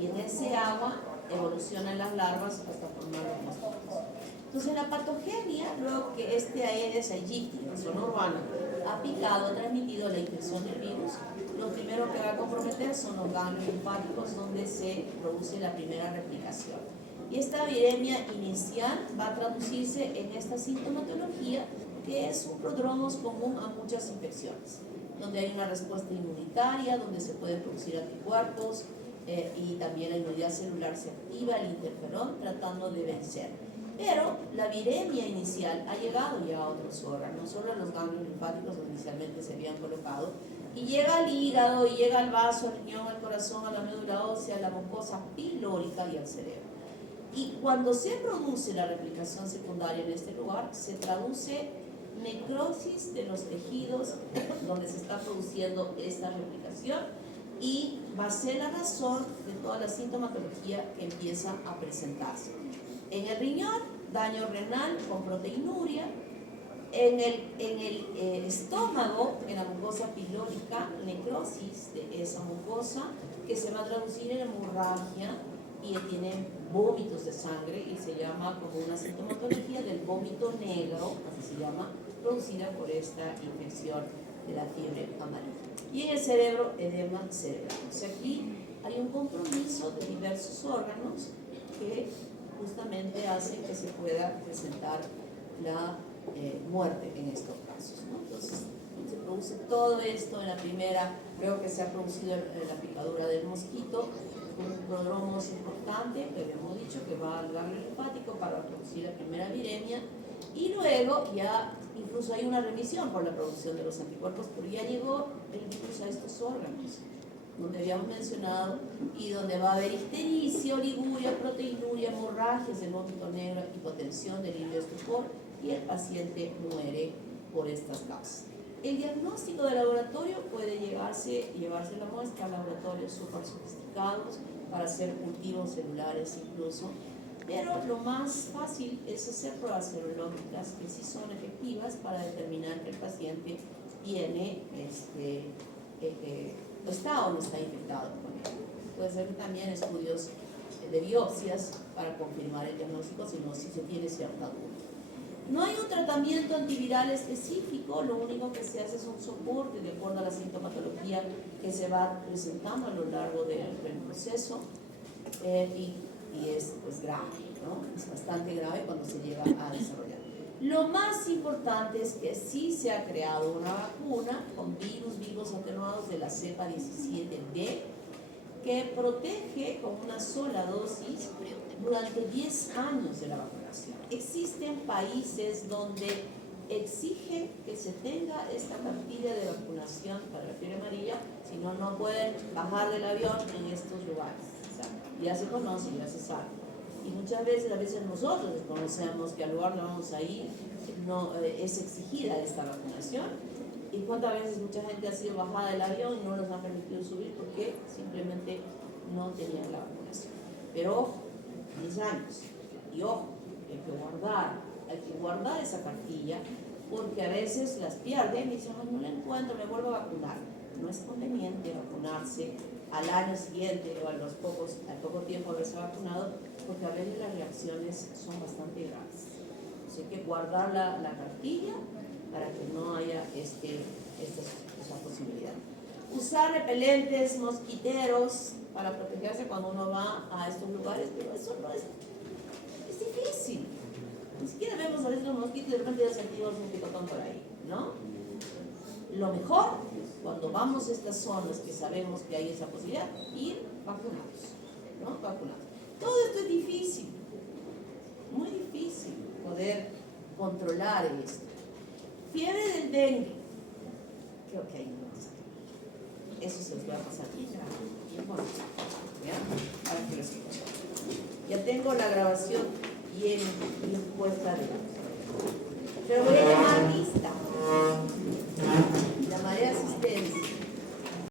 y en ese agua evolucionan las larvas hasta formar los mosquitos. Entonces la patogenia, luego que este Aedes aegypti, en zona urbana, ha picado, ha transmitido la infección del virus, lo primero que va a comprometer son los ganglios linfáticos donde se produce la primera replicación. Y esta viremia inicial va a traducirse en esta sintomatología que es un prodromos común a muchas infecciones, donde hay una respuesta inmunitaria, donde se pueden producir anticuerpos y también la inmunidad celular se activa, el interferón, tratando de vencer. Pero la viremia inicial ha llegado ya a otros órganos, no solo a los ganglios linfáticos donde inicialmente se habían colocado, y llega al hígado, y llega al vaso, al riñón, al corazón, a la médula ósea, a la mucosa pilórica y al cerebro. Y cuando se produce la replicación secundaria en este lugar, se traduce necrosis de los tejidos donde se está produciendo esta replicación y va a ser la razón de toda la sintomatología que empieza a presentarse. En el riñón, daño renal con proteinuria. En el estómago, en la mucosa pilórica, necrosis de esa mucosa que se va a traducir en hemorragia y tienen vómitos de sangre y se llama como una sintomatología del vómito negro, así se llama, producida por esta infección de la fiebre amarilla. Y en el cerebro, edema cerebral. O sea, aquí hay un compromiso de diversos órganos que justamente hacen que se pueda presentar la muerte en estos casos, ¿no? Entonces se produce todo esto en la primera, luego que se ha producido la picadura del mosquito, un prodromos importante que habíamos dicho que va al ganglio linfático para producir la primera viremia, y luego ya incluso hay una remisión por la producción de los anticuerpos, pero ya llegó el virus a estos órganos donde habíamos mencionado, y donde va a haber ictericia, oliguria, proteinuria, hemorragias, el vómito negro, hipotensión, delirio de estupor, y el paciente muere por estas causas. El diagnóstico de laboratorio puede llevarse la muestra a laboratorios súper sofisticados para hacer cultivos celulares incluso, pero lo más fácil es hacer pruebas serológicas que sí son efectivas para determinar que el paciente tiene está o no está infectado con él. Puede ser también estudios de biopsias para confirmar el diagnóstico, si se tiene cierta duda. No hay un tratamiento antiviral específico, lo único que se hace es un soporte de acuerdo a la sintomatología que se va presentando a lo largo del proceso, y es pues grave, ¿no? Es bastante grave cuando se llega a desarrollar. Lo más importante es que sí se ha creado una vacuna con virus vivos atenuados de la cepa 17D que protege con una sola dosis durante 10 años de la vacunación. Existen países donde exigen que se tenga esta cartilla de vacunación para la fiebre amarilla, si no, no pueden bajar del avión en estos lugares. O sea, ya se conoce, ya se sabe. Y muchas veces, nosotros desconocemos que al lugar donde vamos a ir no, es exigida esta vacunación. Y cuántas veces mucha gente ha sido bajada del avión y no nos han permitido subir porque simplemente no tenían la vacunación. Pero ojo, 10 años. Y ojo, hay que guardar esa cartilla, porque a veces las pierden y dicen, no la encuentro, me vuelvo a vacunar. No es conveniente vacunarse al año siguiente o al poco tiempo de haberse vacunado, porque a veces las reacciones son bastante graves. Así que guardar la cartilla para que no haya esa posibilidad. Usar repelentes mosquiteros para protegerse cuando uno va a estos lugares, pero eso no es difícil. Ni siquiera vemos a veces los mosquitos y de repente ya sentimos un picotón por ahí, ¿no? Lo mejor, cuando vamos a estas zonas que sabemos que hay esa posibilidad, ir vacunados, ¿no? Vacunados. Todo esto es difícil, muy difícil poder controlar esto. Fiebre del dengue, creo que hay una cosa. Eso se los voy a pasar bien para que lo escuchen. Ya tengo la grabación bien puesta de pero voy a llamar lista. Llamaré asistencia.